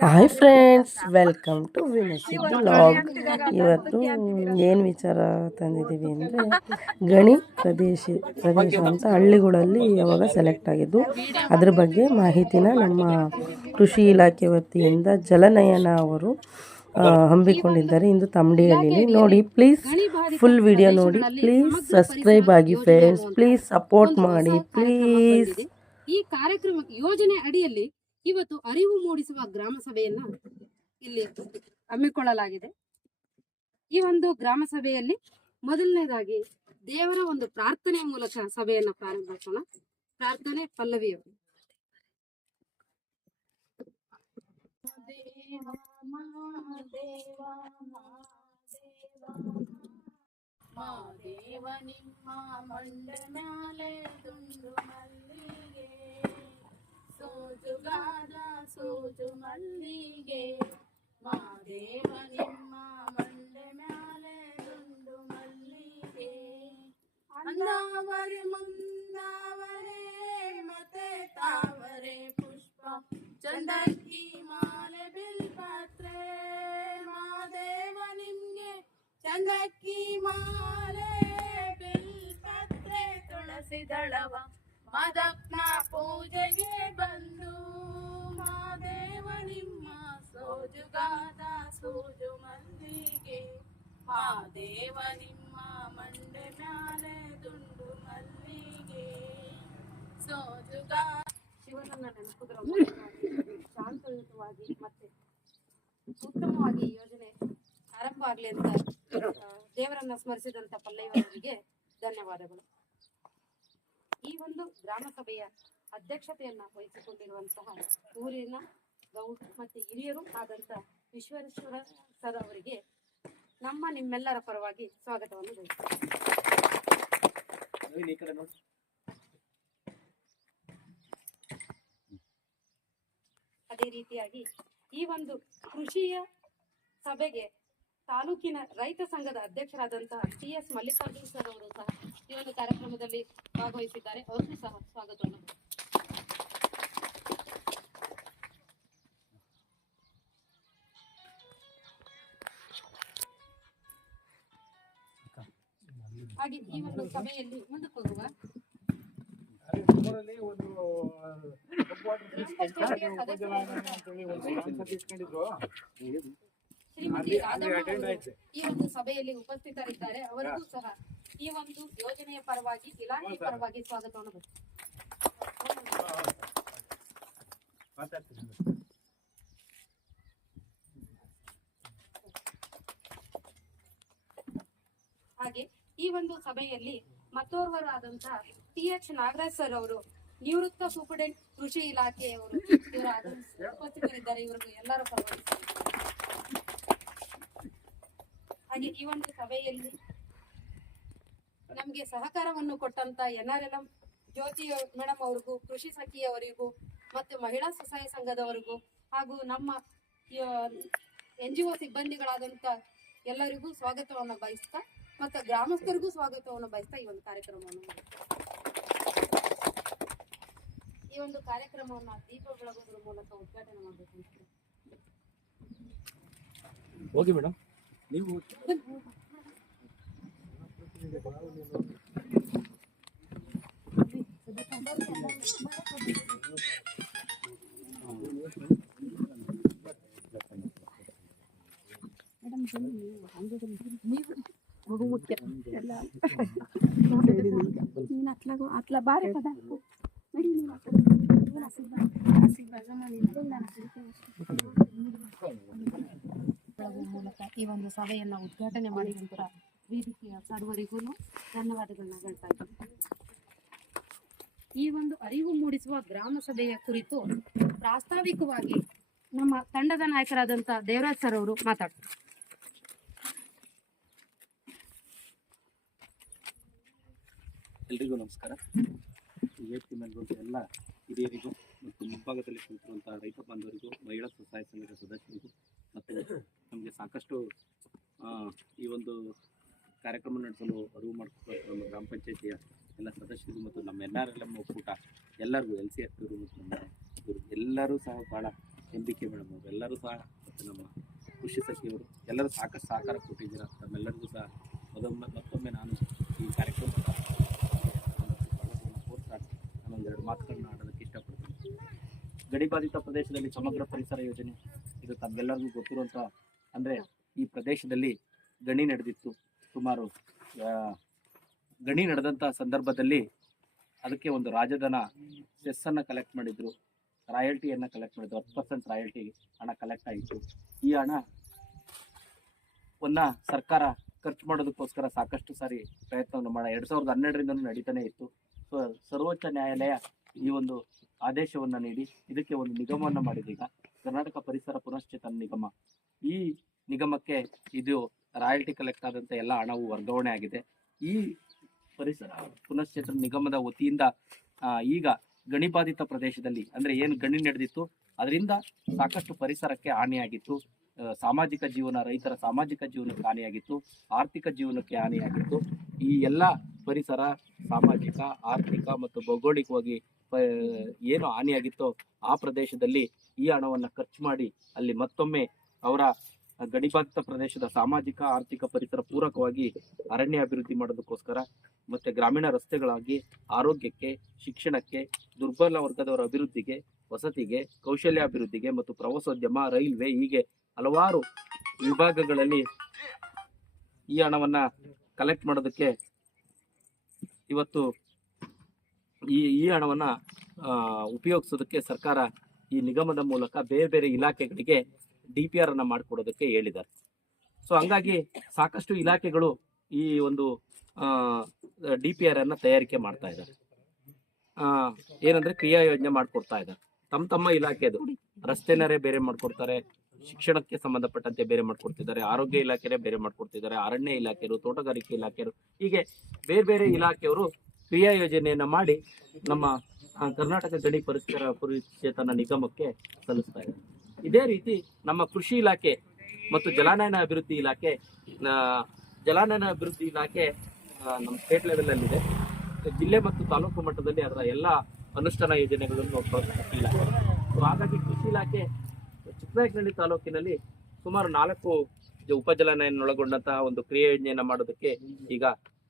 Hi friends, welcome to ವಿನಸಿದ್ದು log. ಇವತ್ತು ಏನು ವಿಚಾರ ತಂದಿದ್ದೀವಿ ಅಂದರೆ, ಗಣಿ ಪ್ರದೇಶ ಅಂತ ಹಳ್ಳಿಗಳಲ್ಲಿ ಯಾವಾಗ ಸೆಲೆಕ್ಟ್ ಆಗಿದ್ದು ಅದ್ರ ಬಗ್ಗೆ ಮಾಹಿತಿನ ನಮ್ಮ ಕೃಷಿ ಇಲಾಖೆ ವತಿಯಿಂದ ಜಲನಯನ ಅವರು ಹಮ್ಮಿಕೊಂಡಿದ್ದಾರೆ ಇಂದು ತಮ್ಮಡಿಹಳ್ಳಿಲಿ. ನೋಡಿ, ಪ್ಲೀಸ್ ಫುಲ್ ವಿಡಿಯೋ ನೋಡಿ, ಪ್ಲೀಸ್ ಸಬ್ಸ್ಕ್ರೈಬ್ ಆಗಿ ಫ್ರೆಂಡ್ಸ್, ಪ್ಲೀಸ್ ಸಪೋರ್ಟ್ ಮಾಡಿ ಪ್ಲೀಸ್. ಈ ಕಾರ್ಯಕ್ರಮ ಯೋಜನೆ ಅಡಿಯಲ್ಲಿ ಇವತ್ತು ಅರಿವು ಮೂಡಿಸುವ ಗ್ರಾಮ ಸಭೆಯನ್ನ ಇಲ್ಲಿ ಹಮ್ಮಿಕೊಳ್ಳಲಾಗಿದೆ. ಈ ಒಂದು ಗ್ರಾಮ ಸಭೆಯಲ್ಲಿ ಮೊದಲನೇದಾಗಿ ದೇವರ ಒಂದು ಪ್ರಾರ್ಥನೆ ಮೂಲಕ ಸಭೆಯನ್ನ ಪ್ರಾರಂಭಿಸೋಣ. ಪ್ರಾರ್ಥನೆ ಪಲ್ಲವಿಯವರು. ದೇವ ನಿಮ್ಮ ಮಂಡ ಮ್ಯಾಲೆ ದುಂಡು ಮಲ್ಲಿಗೆ ಸೋಜುಗಾದ ಸೋಜು ಮಲ್ಲಿಗೆ ಮಾದೇವ ನಿಮ್ಮ ಮಂಡೆ ಮ್ಯಾಲೆ ದುಂಡು ಮಲ್ಲಿಗೆ ಅಂದಾವರೆ ಮುಂದಾವರೆ ಮತ್ತೆ ತಾವರೆ ಪುಷ್ಪ ಚಂದಕ್ಕಿ ಮಾಲೆ ಬಿಲ್ಪತ್ರೆ ಮಾದೇವ ನಿಮ್ಗೆ ಚಂದಕ್ಕಿ ಮಾಲೆ ಬಿಲ್ಪತ್ರೆ ತುಳಸಿ ದಳವ ಮದಕ್ನ ಪೂಜೆಗೆ ಬಂದು ಮಾದೇವ ನಿಮ್ಮ ಸೋಜುಗಾದ ಸೋಜು ಮಲ್ಲಿಗೆ ಮಾದೇವ ನಿಮ್ಮ ಮಂಡೆ ಮ್ಯಾಲೆ ದುಂಡು ಮಲ್ಲಿಗೆ ಸೋಜುಗಾ ಶಿವನನ್ನ ನೆನಪುವುದರ ಶಾಂತಯುತವಾಗಿ ಮತ್ತೆ ಉತ್ತಮವಾಗಿ ಈ ಯೋಜನೆ ಆರಂಭ ಆಗ್ಲಿ ಅಂತ ದೇವರನ್ನ ಸ್ಮರಿಸಿದಂತ ಪಲ್ಲವಿಯವರಿಗೆ ಧನ್ಯವಾದಗಳು. ಈ ಒಂದು ಗ್ರಾಮ ಸಭೆಯ ಅಧ್ಯಕ್ಷತೆಯನ್ನ ವಹಿಸಿಕೊಂಡಿರುವಂತಹ ಊರಿನ ಗೌಡ್ ಮತ್ತೆ ಹಿರಿಯರು ಆದಂತ ವಿಶ್ವೇಶ್ವರ ಸರ್ ಅವರಿಗೆ ನಿಮ್ಮೆಲ್ಲರ ಪರವಾಗಿ ಸ್ವಾಗತವನ್ನು ಬಯಸುತ್ತೇನೆ. ಅದೇ ರೀತಿಯಾಗಿ ಈ ಒಂದು ಕೃಷಿಯ ಸಭೆಗೆ ತಾಲೂಕಿನ ರೈತ ಸಂಘದ ಅಧ್ಯಕ್ಷರಾದಂತಹ CS ಮಲ್ಲಿಕಾರ್ಜುನ್ ಸರ್ ಅವರು ಸಹ ಈ ಒಂದು ಕಾರ್ಯಕ್ರಮದಲ್ಲಿ ಭಾಗವಹಿಸಿದ್ದಾರೆ. ಅವರಿಗೂ ಸಹ ಸ್ವಾಗತವನ್ನು. ಹಾಗೆ ಈ ಒಂದು ಸಭೆಯಲ್ಲಿ ಮುಂದಕ್ಕೆ ಹೋಗುವ ಶ್ರೀಮತಿ ರಾಧಮ್ಮ ಈ ಒಂದು ಸಭೆಯಲ್ಲಿ ಉಪಸ್ಥಿತರಿದ್ದಾರೆ. ಅವರಿಗೂ ಸಹ ಈ ಒಂದು ಯೋಜನೆಯ ಪರವಾಗಿ ಇಲಾಖೆ ಪರವಾಗಿ ಸ್ವಾಗತವನ್ನು. ಹಾಗೆ ಈ ಒಂದು ಸಭೆಯಲ್ಲಿ ಮತ್ತೋರ್ವರಾದಂತಹ TH ನಾಗರಾಜ್ ಸರ್ ಅವರು ನಿವೃತ್ತ ಸೂಪರ್ಡೆಂಟ್ ಕೃಷಿ ಇಲಾಖೆಯವರು ಉಪಸ್ಥಿತರಿದ್ದಾರೆ. ಇವರಿಗೂ ಎಲ್ಲರ ಪರವಾಗಿ. ಹಾಗೆ ಈ ಒಂದು ಸಭೆಯಲ್ಲಿ ನಮ್ಗೆ ಸಹಕಾರವನ್ನು ಕೊಟ್ಟಂತ NRLM ಜ್ಯೋತಿ ಮೇಡಮ್ ಅವ್ರಿಗೂ, ಕೃಷಿ ಸಖಿಯವರಿಗೂ ಮತ್ತು ಮಹಿಳಾ ಸ್ವಸಹಾಯ ಸಂಘದವರಿಗೂ ಹಾಗೂ ನಮ್ಮ NGO ಸಿಬ್ಬಂದಿಗಳಾದಂತ ಎಲ್ಲರಿಗೂ ಸ್ವಾಗತವನ್ನು ಬಯಸ್ತಾ ಮತ್ತು ಗ್ರಾಮಸ್ಥರಿಗೂ ಸ್ವಾಗತವನ್ನು ಬಯಸ್ತಾ ಈ ಒಂದು ಕಾರ್ಯಕ್ರಮವನ್ನು ಈ ಒಂದು ಕಾರ್ಯಕ್ರಮವನ್ನು ದೀಪ ಬೆಳಗೋದ್ರ ಮೂಲಕ ಉದ್ಘಾಟನೆ ಮಾಡಬೇಕು. ಓಕೆ ಮೇಡಮ್, ನೀವು ಮಗು ಮುಖ್ಯ ಎಲ್ಲ ಅತ್ಲ ಬಾರಿ ಪದ ಮೂಲಕ ಈ ಒಂದು ಸಭೆಯನ್ನ ಉದ್ಘಾಟನೆ ಮಾಡಿದಂತ ವೇದಿಕೆಯ ಸರ್ವರಿಗೂ ಧನ್ಯವಾದಗಳನ್ನ ಹೇಳ್ತಾ ಇದ್ದೀನಿ. ಈ ಒಂದು ಅರಿವು ಮೂಡಿಸುವ ಗ್ರಾಮ ಸಭೆಯ ಕುರಿತು ಪ್ರಾಸ್ತಾವಿಕವಾಗಿ ನಮ್ಮ ತಂಡದ ನಾಯಕರಾದಂತ ದೇವರಾಜ್ ಸರ್ ಅವರು ಮಾತಾಡ್ತಾರೆ. ಎಲ್ರಿಗೂ ನಮಸ್ಕಾರ. ವೇದಿಕೆ ಮೇಲೆ ಎಲ್ಲ ಹಿರಿಯರಿಗೂ ಮತ್ತು ಮುಂಭಾಗದಲ್ಲಿ ಕುಳಿತಿರುವಂತಹ ರೈತ ಬಾಂಧವರಿಗೂ, ಮಹಿಳಾ ಸ್ವಸಹಾಯ ಸಂಘದ ಸದಸ್ಯರಿಗೂ ಮತ್ತು ನಮಗೆ ಸಾಕಷ್ಟು ಈ ಒಂದು ಕಾರ್ಯಕ್ರಮ ನಡೆಸಲು ಅರಿವು ಮಾಡಿಕೊಟ್ಟು ನಮ್ಮ ಗ್ರಾಮ ಪಂಚಾಯತಿಯ ಎಲ್ಲ ಸದಸ್ಯರು ಮತ್ತು ನಮ್ಮ NRLM ಒಕ್ಕೂಟ ಎಲ್ಲರಿಗೂ LCF ಮತ್ತು ನಮ್ಮ ಎಲ್ಲರೂ ಸಹ ಭಾಳ ನಂಬಿಕೆ ಮೇಡಮ್ ಎಲ್ಲರೂ ಸಹ ಮತ್ತು ನಮ್ಮ ಕೃಷಿ ಸಚಿವರು ಎಲ್ಲರೂ ಸಾಕಷ್ಟು ಸಹಕಾರ ಕೊಟ್ಟಿದ್ದೀರ. ತಮ್ಮೆಲ್ಲರಿಗೂ ಸಹ ಮತ್ತೊಮ್ಮೆ ನಾನು ಈ ಕಾರ್ಯಕ್ರಮ ನಾನೊಂದೆರಡು ಮಾತುಗಳನ್ನ ಆಡೋದಕ್ಕೆ ಇಷ್ಟಪಡ್ತೀನಿ. ಗಡಿಬಾಧಿತ ಪ್ರದೇಶದಲ್ಲಿ ಸಮಗ್ರ ಪರಿಸರ ಯೋಜನೆ ಇದು ತಮ್ಗೆಲ್ಲರಿಗೂ ಗೊತ್ತಿರುವಂಥ, ಅಂದರೆ ಈ ಪ್ರದೇಶದಲ್ಲಿ ಗಣಿ ನಡೆದಿತ್ತು. ಸುಮಾರು ಗಣಿ ನಡೆದಂಥ ಸಂದರ್ಭದಲ್ಲಿ ಅದಕ್ಕೆ ಒಂದು ರಾಜಧನ ಸೆಸ್ಸನ್ನು ಕಲೆಕ್ಟ್ ಮಾಡಿದ್ರು, ರಾಯಲ್ಟಿಯನ್ನು ಕಲೆಕ್ಟ್ ಮಾಡಿದ್ರು. 10% ರಾಯಲ್ಟಿ ಹಣ ಕಲೆಕ್ಟ್ ಆಗಿತ್ತು. ಈ ಹಣವನ್ನು ಸರ್ಕಾರ ಖರ್ಚು ಮಾಡೋದಕ್ಕೋಸ್ಕರ ಸಾಕಷ್ಟು ಸಾರಿ ಪ್ರಯತ್ನವನ್ನು 2012ರಿಂದನೂ ನಡೀತಾನೆ ಇತ್ತು. ಸೊ ಸರ್ವೋಚ್ಚ ನ್ಯಾಯಾಲಯ ಈ ಒಂದು ಆದೇಶವನ್ನು ನೀಡಿ ಇದಕ್ಕೆ ಒಂದು ನಿಗಮವನ್ನು ಮಾಡಿದೀಗ ಕರ್ನಾಟಕ ಪರಿಸರ ಪುನಶ್ಚೇತನ ನಿಗಮ. ಈ ನಿಗಮಕ್ಕೆ ಇದು ರಾಯಲ್ಟಿ ಕಲೆಕ್ಟ್ ಆದಂಥ ಎಲ್ಲ ಹಣವು ವರ್ಗಾವಣೆ ಆಗಿದೆ. ಈ ಪರಿಸರ ಪುನಶ್ಚೇತನ ನಿಗಮದ ವತಿಯಿಂದ ಈಗ ಗಣಿಬಾಧಿತ ಪ್ರದೇಶದಲ್ಲಿ, ಅಂದರೆ ಏನು ಗಣಿ ನಡೆದಿತ್ತು ಅದರಿಂದ ಸಾಕಷ್ಟು ಪರಿಸರಕ್ಕೆ ಹಾನಿಯಾಗಿತ್ತು, ಸಾಮಾಜಿಕ ಜೀವನ, ರೈತರ ಸಾಮಾಜಿಕ ಜೀವನಕ್ಕೆ ಹಾನಿಯಾಗಿತ್ತು, ಆರ್ಥಿಕ ಜೀವನಕ್ಕೆ ಹಾನಿಯಾಗಿತ್ತು. ಈ ಎಲ್ಲ ಪರಿಸರ, ಸಾಮಾಜಿಕ, ಆರ್ಥಿಕ ಮತ್ತು ಭೌಗೋಳಿಕವಾಗಿ ಏನು ಹಾನಿಯಾಗಿತ್ತೋ ಆ ಪ್ರದೇಶದಲ್ಲಿ ಈ ಹಣವನ್ನು ಖರ್ಚು ಮಾಡಿ ಅಲ್ಲಿ ಮತ್ತೊಮ್ಮೆ ಅವರ ಗಡಿಬಾಧಿತ ಪ್ರದೇಶದ ಸಾಮಾಜಿಕ, ಆರ್ಥಿಕ, ಪರಿಸರ ಪೂರಕವಾಗಿ ಅರಣ್ಯ ಅಭಿವೃದ್ಧಿ ಮಾಡೋದಕ್ಕೋಸ್ಕರ ಮತ್ತು ಗ್ರಾಮೀಣ ರಸ್ತೆಗಳಾಗಿ ಆರೋಗ್ಯಕ್ಕೆ, ಶಿಕ್ಷಣಕ್ಕೆ, ದುರ್ಬಲ ವರ್ಗದವರ ಅಭಿವೃದ್ಧಿಗೆ, ವಸತಿಗೆ, ಕೌಶಲ್ಯಾಭಿವೃದ್ಧಿಗೆ ಮತ್ತು ಪ್ರವಾಸೋದ್ಯಮ, ರೈಲ್ವೆ, ಹೀಗೆ ಹಲವಾರು ವಿಭಾಗಗಳಲ್ಲಿ ಈ ಹಣವನ್ನು ಕಲೆಕ್ಟ್ ಮಾಡೋದಕ್ಕೆ ಇವತ್ತು ಈ ಹಣವನ್ನು ಉಪಯೋಗಿಸೋದಕ್ಕೆ ಸರ್ಕಾರ ಈ ನಿಗಮದ ಮೂಲಕ ಬೇರೆ ಬೇರೆ ಇಲಾಖೆಗಳಿಗೆ DPR ಅನ್ನು ಮಾಡಿಕೊಡೋದಕ್ಕೆ ಹೇಳಿದ್ದಾರೆ. ಸೊ ಹಂಗಾಗಿ ಸಾಕಷ್ಟು ಇಲಾಖೆಗಳು ಈ ಒಂದು DPR ಅನ್ನು ತಯಾರಿಕೆ ಮಾಡ್ತಾ ಇದ್ದಾರೆ. ಏನಂದ್ರೆ ಕ್ರಿಯಾ ಯೋಜನೆ ಮಾಡಿಕೊಡ್ತಾ ಇದ್ದಾರೆ. ತಮ್ಮ ಇಲಾಖೆದು ರಸ್ತೆನರೇ ಬೇರೆ ಮಾಡ್ಕೊಡ್ತಾರೆ, ಶಿಕ್ಷಣಕ್ಕೆ ಸಂಬಂಧಪಟ್ಟಂತೆ ಬೇರೆ ಮಾಡ್ಕೊಡ್ತಿದ್ದಾರೆ, ಆರೋಗ್ಯ ಇಲಾಖೆನೇ ಬೇರೆ ಮಾಡ್ಕೊಡ್ತಿದ್ದಾರೆ, ಅರಣ್ಯ ಇಲಾಖೆಯವರು, ತೋಟಗಾರಿಕೆ ಇಲಾಖೆಯವರು, ಹೀಗೆ ಬೇರೆ ಬೇರೆ ಇಲಾಖೆಯವರು ಕ್ರಿಯಾ ಯೋಜನೆಯನ್ನ ಮಾಡಿ ನಮ್ಮ ಕರ್ನಾಟಕ ಗಣಿ ಪರಿಸರ ಪುನಶ್ಚೇತನ ನಿಗಮಕ್ಕೆ ಸಲ್ಲಿಸ್ತಾ ಇದ್ದಾರೆ. ಇದೇ ರೀತಿ ನಮ್ಮ ಕೃಷಿ ಇಲಾಖೆ ಮತ್ತು ಜಲಾನಯನ ಅಭಿವೃದ್ಧಿ ಇಲಾಖೆ ನಮ್ಮ ಸ್ಟೇಟ್ ಲೆವೆಲ್ ಅಲ್ಲಿ ಇದೆ. ಜಿಲ್ಲೆ ಮತ್ತು ತಾಲೂಕು ಮಟ್ಟದಲ್ಲಿ ಅದರ ಎಲ್ಲ ಅನುಷ್ಠಾನ ಯೋಜನೆಗಳನ್ನು ಪ್ರೋತ್ಸಾಹಿಸಿಲ್ಲ. ಹಾಗಾಗಿ ಕೃಷಿ ಇಲಾಖೆ ಚಿಕ್ಕನಾಯಕನಹಳ್ಳಿ ತಾಲೂಕಿನಲ್ಲಿ ಸುಮಾರು 4 ಉಪಜಲಾನಯನ ಒಳಗೊಂಡಂತಹ ಒಂದು ಕ್ರಿಯಾ ಯೋಜನೆಯನ್ನ ಮಾಡೋದಕ್ಕೆ ಈಗ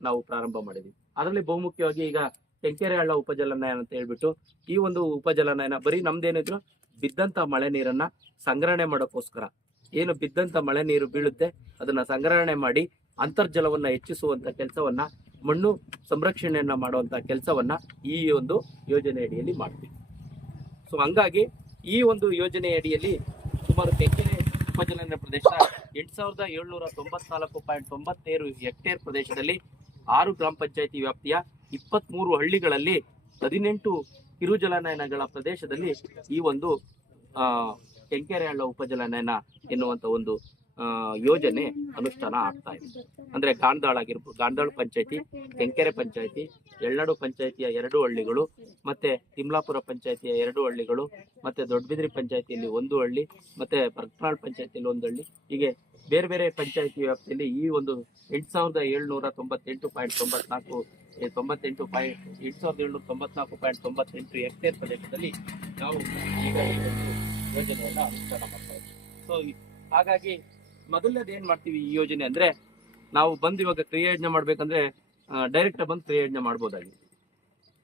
ನಾವು ಪ್ರಾರಂಭ ಮಾಡಿದ್ವಿ. ಅದರಲ್ಲಿ ಬಹುಮುಖ್ಯವಾಗಿ ಈಗ ಕೆಂಕೆರೆಹಳ್ಳ ಉಪಜಲಾನಯನ ಅಂತ ಹೇಳ್ಬಿಟ್ಟು ಈ ಒಂದು ಉಪಜಲಾನಯನ ಬರೀ ನಮ್ದೇನಿದ್ರು ಬಿದ್ದಂತ ಮಳೆ ನೀರನ್ನ ಸಂಗ್ರಹಣೆ ಮಾಡೋಕ್ಕೋಸ್ಕರ, ಏನು ಬಿದ್ದಂತ ಮಳೆ ನೀರು ಬೀಳುತ್ತೆ ಅದನ್ನ ಸಂಗ್ರಹಣೆ ಮಾಡಿ ಅಂತರ್ಜಲವನ್ನ ಹೆಚ್ಚಿಸುವಂತ ಕೆಲಸವನ್ನ, ಮಣ್ಣು ಸಂರಕ್ಷಣೆಯನ್ನ ಮಾಡುವಂತ ಕೆಲಸವನ್ನ ಈ ಒಂದು ಯೋಜನೆ ಅಡಿಯಲ್ಲಿ ಮಾಡ್ತೀವಿ. ಸೊ ಹಂಗಾಗಿ ಈ ಒಂದು ಯೋಜನೆ ಅಡಿಯಲ್ಲಿ ಸುಮಾರು ಕೆಂಕೆರೆ ಉಪಜಲಾನಯನ ಪ್ರದೇಶ 8794.97 ಹೆಕ್ಟೇರ್ ಪ್ರದೇಶದಲ್ಲಿ 6 ಗ್ರಾಮ ಪಂಚಾಯತಿ ವ್ಯಾಪ್ತಿಯ 23 ಹಳ್ಳಿಗಳಲ್ಲಿ 18 ಕಿರು ಜಲಾನಯನಗಳ ಪ್ರದೇಶದಲ್ಲಿ ಈ ಒಂದು ಕೆಂಕೆರೆಹಳ್ಳ ಉಪಜಲಾನಯನ ಎನ್ನುವಂತ ಒಂದು ಯೋಜನೆ ಅನುಷ್ಠಾನ ಆಗ್ತಾ ಇದೆ. ಅಂದ್ರೆ ಗಾಂಧಾಳ ಪಂಚಾಯತಿ, ಕೆಂಕೆರೆ ಪಂಚಾಯತಿ, ಯಳ್ಳನಾಡು ಪಂಚಾಯತಿಯ 2 ಹಳ್ಳಿಗಳು, ಮತ್ತೆ ತಿಮ್ಲಾಪುರ ಪಂಚಾಯತಿಯ 2 ಹಳ್ಳಿಗಳು, ಮತ್ತೆ ದೊಡ್ಡಬಿದ್ರಿ ಪಂಚಾಯತಿಯಲ್ಲಿ 1 ಹಳ್ಳಿ, ಮತ್ತೆ ಬರ್ಕನಾಳ್ ಪಂಚಾಯತಿಯಲ್ಲಿ 1 ಹಳ್ಳಿ, ಹೀಗೆ ಬೇರೆ ಬೇರೆ ಪಂಚಾಯತಿ ವ್ಯಾಪ್ತಿಯಲ್ಲಿ ಈ ಒಂದು 8794.98 ಹೆಕ್ಟೇರ್ ಪ್ರದೇಶದಲ್ಲಿ ನಾವು ಈಗ ಯೋಜನೆಯನ್ನ ಅನುಷ್ಠಾನ ಮಾಡ್ತಾ ಇದ್ದೀವಿ. ಸೊ ಹಾಗಾಗಿ ಮೊದಲನೇದು ಏನ್ ಮಾಡ್ತೀವಿ ಈ ಯೋಜನೆ ಅಂದ್ರೆ, ನಾವು ಬಂದು ಇವಾಗ ಕ್ರಿಯಾ ಯೋಜನೆ ಮಾಡ್ಬೇಕಂದ್ರೆ ಡೈರೆಕ್ಟ್ ಬಂದು ಕ್ರಿಯಾ ಯೋಜನೆ ಮಾಡ್ಬೋದಾಗಿದೆ.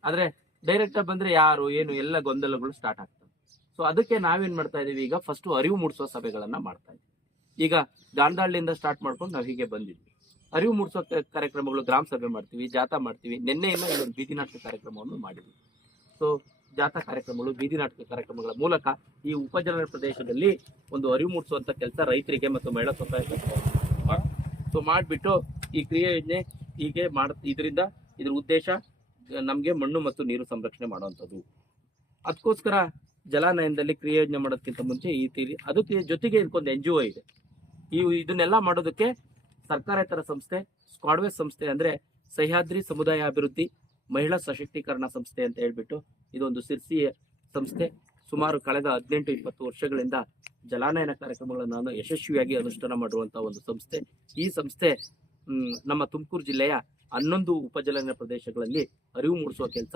ಆದ್ರೆ ಡೈರೆಕ್ಟ್ ಬಂದ್ರೆ ಯಾರು ಏನು ಎಲ್ಲ ಗೊಂದಲಗಳು ಸ್ಟಾರ್ಟ್ ಆಗ್ತವೆ. ಸೊ ಅದಕ್ಕೆ ನಾವೇನ್ ಮಾಡ್ತಾ ಇದೀವಿ, ಈಗ ಫಸ್ಟ್ ಅರಿವು ಮೂಡಿಸೋ ಸಭೆಗಳನ್ನ ಮಾಡ್ತಾ ಇದ್ದೀವಿ. ಈಗ ಗಾಂಧಾಳಿಂದ ಸ್ಟಾರ್ಟ್ ಮಾಡ್ಕೊಂಡು ನಾವು ಹೀಗೆ ಬಂದಿದ್ವಿ. ಅರಿವು ಮೂಡಿಸೋ ಕಾರ್ಯಕ್ರಮಗಳು, ಗ್ರಾಮ ಸಭೆ ಮಾಡ್ತೀವಿ, ಜಾಥಾ ಮಾಡ್ತೀವಿ. ನಿನ್ನೆಯಿಂದ ಇಲ್ಲೊಂದು ಬೀದಿ ನಾಟಕ ಕಾರ್ಯಕ್ರಮವನ್ನು ಮಾಡಿದ್ವಿ. ಸೊ ಜಾಥಾ ಕಾರ್ಯಕ್ರಮಗಳು, ಬೀದಿ ನಾಟಕ ಕಾರ್ಯಕ್ರಮಗಳ ಮೂಲಕ ಈ ಉಪಜಲಾನಯನ ಪ್ರದೇಶದಲ್ಲಿ ಒಂದು ಅರಿವು ಮೂಡಿಸುವಂತ ಕೆಲಸ ರೈತರಿಗೆ ಮತ್ತು ಮಹಿಳಾ ಸ್ವಸಹಾಯ ಸೊ ಮಾಡಿಬಿಟ್ಟು ಈ ಕ್ರಿಯಾ ಯೋಜನೆ ಹೀಗೆ ಇದರಿಂದ ಇದ್ರ ಉದ್ದೇಶ ನಮಗೆ ಮಣ್ಣು ಮತ್ತು ನೀರು ಸಂರಕ್ಷಣೆ ಮಾಡುವಂಥದ್ದು. ಅದಕ್ಕೋಸ್ಕರ ಜಲಾನಯನದಲ್ಲಿ ಕ್ರಿಯಾ ಯೋಜನೆ ಮಾಡೋದಕ್ಕಿಂತ ಮುಂಚೆ ಈ ತೀರಿ ಅದಕ್ಕೆ ಜೊತೆಗೆ ಇದಕ್ಕೊಂದು NGO ಇದೆ. ಇದನ್ನೆಲ್ಲ ಮಾಡೋದಕ್ಕೆ ಸರ್ಕಾರೇತರ ಸಂಸ್ಥೆ, ಸ್ಕ್ವಾಡ್ವೇಸ್ ಸಂಸ್ಥೆ, ಅಂದ್ರೆ ಸಹ್ಯಾದ್ರಿ ಸಮುದಾಯ ಅಭಿವೃದ್ಧಿ ಮಹಿಳಾ ಸಶಕ್ತೀಕರಣ ಸಂಸ್ಥೆ ಅಂತ ಹೇಳ್ಬಿಟ್ಟು ಇದೊಂದು ಸಿರ್ಸಿ ಸಂಸ್ಥೆ ಸುಮಾರು ಕಳೆದ 18-20 ವರ್ಷಗಳಿಂದ ಜಲಾನಯನ ಕಾರ್ಯಕ್ರಮಗಳನ್ನು ಯಶಸ್ವಿಯಾಗಿ ಅನುಷ್ಠಾನ ಮಾಡುವಂತಹ ಒಂದು ಸಂಸ್ಥೆ. ಈ ಸಂಸ್ಥೆ ನಮ್ಮ ತುಮಕೂರು ಜಿಲ್ಲೆಯ 11 ಉಪಜಲಾನಯನ ಪ್ರದೇಶಗಳಲ್ಲಿ ಅರಿವು ಮೂಡಿಸುವ ಕೆಲಸ,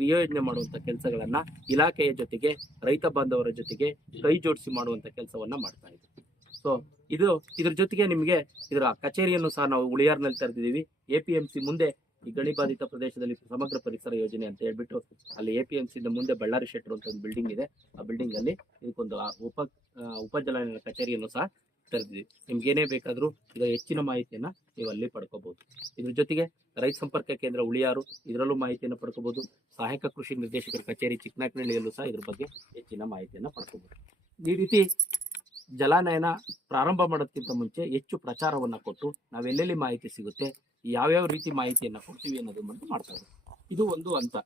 ಕ್ರಿಯಾ ಯೋಜನೆ ಮಾಡುವಂತ ಕೆಲಸಗಳನ್ನ ಇಲಾಖೆಯ ಜೊತೆಗೆ ರೈತ ಬಾಂಧವರ ಜೊತೆಗೆ ಕೈ ಜೋಡಿಸಿ ಮಾಡುವಂತ ಕೆಲಸವನ್ನ ಮಾಡ್ತಾ ಇದ್ದೀವಿ. ಸೊ ಇದ್ರ ಜೊತೆಗೆ ನಿಮಗೆ ಇದರ ಕಚೇರಿಯನ್ನು ಸಹ ನಾವು ಉಳಿಯಾರ್ನಲ್ಲಿ ತೆರೆದಿದ್ದೀವಿ. APMC ಮುಂದೆ ಈ ಗಣಿ ಬಾಧಿತ ಪ್ರದೇಶದಲ್ಲಿ ಸಮಗ್ರ ಪರಿಸರ ಯೋಜನೆ ಅಂತ ಹೇಳ್ಬಿಟ್ಟು ಅಲ್ಲಿ APMC ಇಂದ ಮುಂದೆ ಬಳ್ಳಾರಿ ಶೆಟ್ಟರ್ ಅಂತ ಒಂದು ಬಿಲ್ಡಿಂಗ್ ಇದೆ. ಆ ಬಿಲ್ಡಿಂಗ್ ಅಲ್ಲಿ ಇದಕ್ಕೊಂದು ಉಪ ಜಲಾನಯನ ಕಚೇರಿಯನ್ನು ಸಹ ತೆರೆದಿದ್ದೀವಿ. ನಿಮ್ಗೆ ಏನೇ ಬೇಕಾದ್ರೂ ಇದರ ಹೆಚ್ಚಿನ ಮಾಹಿತಿಯನ್ನ ನೀವು ಅಲ್ಲಿ ಪಡ್ಕೋಬಹುದು. ಇದ್ರ ಜೊತೆಗೆ ರೈತ ಸಂಪರ್ಕ ಕೇಂದ್ರ ಉಳಿಯಾರು, ಇದರಲ್ಲೂ ಮಾಹಿತಿಯನ್ನು ಪಡ್ಕೋಬಹುದು. ಸಹಾಯಕ ಕೃಷಿ ನಿರ್ದೇಶಕರ ಕಚೇರಿ ಚಿಕ್ಕನಾಯಕನಹಳ್ಳಿಯಲ್ಲೂ ಸಹ ಇದ್ರ ಬಗ್ಗೆ ಹೆಚ್ಚಿನ ಮಾಹಿತಿಯನ್ನ ಪಡ್ಕೋಬಹುದು. ಈ ರೀತಿ ಜಲಾನಯನ ಪ್ರಾರಂಭ ಮಾಡೋದಕ್ಕಿಂತ ಮುಂಚೆ ಹೆಚ್ಚು ಪ್ರಚಾರವನ್ನ ಕೊಟ್ಟು ನಾವೆಲ್ಲೆಲ್ಲಿ ಮಾಹಿತಿ ಸಿಗುತ್ತೆ, ಯಾವ್ಯಾವ ರೀತಿ ಮಾಹಿತಿಯನ್ನ ಕೊಡ್ತೀವಿ ಅನ್ನೋದು ಬಂದು ಮಾಡ್ತಾ ಇದ್ದೀವಿ. ಇದು ಒಂದು ಹಂತ.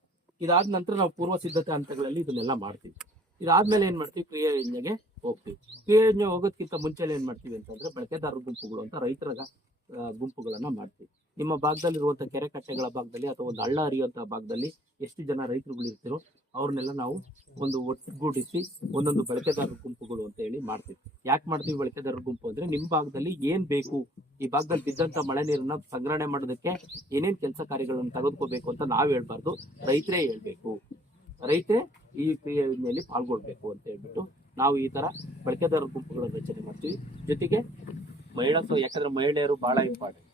ಇದಾದ ನಂತರ ನಾವು ಪೂರ್ವ ಸಿದ್ಧತೆ ಹಂತಗಳಲ್ಲಿ ಇದನ್ನೆಲ್ಲ ಮಾಡ್ತೀವಿ. ಇದಾದ್ಮೇಲೆ ಏನ್ ಮಾಡ್ತೀವಿ, ಕ್ರಿಯಾ ಯೋಜನೆಗೆ ಹೋಗ್ತೀವಿ. ಕ್ರಿಯಾ ಯೋಜನೆ ಹೋಗೋದಕ್ಕಿಂತ ಮುಂಚೆ ಏನ್ ಮಾಡ್ತೀವಿ ಅಂತಂದ್ರೆ ಬಳಕೆದಾರರ ಗುಂಪುಗಳು ಅಂತ ರೈತರ ಗುಂಪುಗಳನ್ನ ಮಾಡ್ತೀವಿ. ನಿಮ್ಮ ಭಾಗದಲ್ಲಿ ಇರುವಂತಹ ಕೆರೆ ಕಟ್ಟೆಗಳ ಭಾಗದಲ್ಲಿ ಅಥವಾ ಒಂದು ಹಳ್ಳ ಹರಿಯುವಂತಹ ಭಾಗದಲ್ಲಿ ಎಷ್ಟು ಜನ ರೈತರುಗಳು ಇರ್ತಿರೋ ಅವ್ರನ್ನೆಲ್ಲ ನಾವು ಒಂದು ಒಟ್ಟುಗೂಡಿಸಿ ಒಂದೊಂದು ಬಳಕೆದಾರರ ಗುಂಪುಗಳು ಅಂತ ಹೇಳಿ ಮಾಡ್ತೀವಿ. ಯಾಕೆ ಮಾಡ್ತೀವಿ ಬಳಕೆದಾರರ ಗುಂಪು ಅಂದ್ರೆ ನಿಮ್ಮ ಭಾಗದಲ್ಲಿ ಏನ್ ಬೇಕು, ಈ ಭಾಗದಲ್ಲಿ ಬಿದ್ದಂತ ಮಳೆ ನೀರನ್ನ ಸಂಗ್ರಹಣೆ ಮಾಡೋದಕ್ಕೆ ಏನೇನ್ ಕೆಲಸ ಕಾರ್ಯಗಳನ್ನು ತೆಗೆದುಕೋಬೇಕು ಅಂತ ನಾವ್ ಹೇಳ್ಬಾರ್ದು, ರೈತರೇ ಹೇಳ್ಬೇಕು. ರೈತರೇ ಈ ಕ್ರಿಯಾ ಯೋಜನೆಯಲ್ಲಿ ಪಾಲ್ಗೊಳ್ಬೇಕು ಅಂತ ಹೇಳ್ಬಿಟ್ಟು ನಾವು ಈ ತರ ಬಳಕೆದಾರರ ಗುಂಪುಗಳ ರಚನೆ ಮಾಡ್ತೀವಿ. ಜೊತೆಗೆ ಯಾಕಂದ್ರೆ ಮಹಿಳೆಯರು ಬಹಳ ಇಂಪಾರ್ಟೆಂಟ್.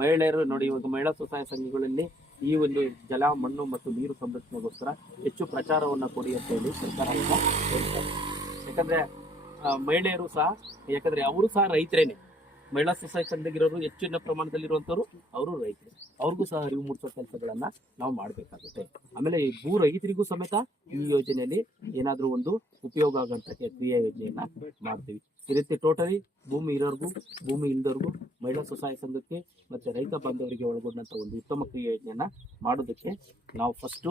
ಮಹಿಳೆಯರು ನೋಡಿ, ಇವಾಗ ಮಹಿಳಾ ಸ್ವಸಹಾಯ ಸಂಘಗಳಲ್ಲಿ ಈ ಒಂದು ಜಲ, ಮಣ್ಣು ಮತ್ತು ನೀರು ಸಂರಕ್ಷಣೆಗೋಸ್ಕರ ಹೆಚ್ಚು ಪ್ರಚಾರವನ್ನ ಕೊಡಿ ಅಂತ ಹೇಳಿ ಸರ್ಕಾರ ಹೇಳ್ತಾರೆ. ಯಾಕಂದ್ರೆ ಮಹಿಳೆಯರು ಸಹ, ಯಾಕಂದ್ರೆ ಅವರು ಸಹ ರೈತರೇನೆ. ಮಹಿಳಾ ಸ್ವಸಹಾಯ ಸಂಘದಲ್ಲಿರೋರು ಹೆಚ್ಚಿನ ಪ್ರಮಾಣದಲ್ಲಿರುವಂತವ್ರು ಅವರು ರೈತರು. ಅವ್ರಿಗೂ ಸಹ ಅರಿವು ಮೂಡಿಸೋ ಕೆಲಸಗಳನ್ನ ನಾವು ಮಾಡ್ಬೇಕಾಗುತ್ತೆ. ಆಮೇಲೆ ಭೂ ರೈತರಿಗೂ ಸಮೇತ ಈ ಯೋಜನೆಯಲ್ಲಿ ಏನಾದ್ರೂ ಒಂದು ಉಪಯೋಗ ಆಗುವಂತ ಕ್ರಿಯಾ ಯೋಜನೆಯನ್ನ ಮಾಡ್ತೀವಿ. ಈ ರೀತಿ ಟೋಟಲಿ ಭೂಮಿ ಇರೋರ್ಗೂ ಭೂಮಿ ಇಲ್ದವ್ರಿಗೂ ಮಹಿಳಾ ಸ್ವಸಹಾಯ ಸಂಘಕ್ಕೆ ಮತ್ತೆ ರೈತ ಬಾಂಧವರಿಗೆ ಒಳಗೊಂಡಂತ ಒಂದು ಉತ್ತಮ ಕ್ರಿಯಾ ಯೋಜನೆಯನ್ನ ಮಾಡೋದಕ್ಕೆ ನಾವು ಫಸ್ಟ್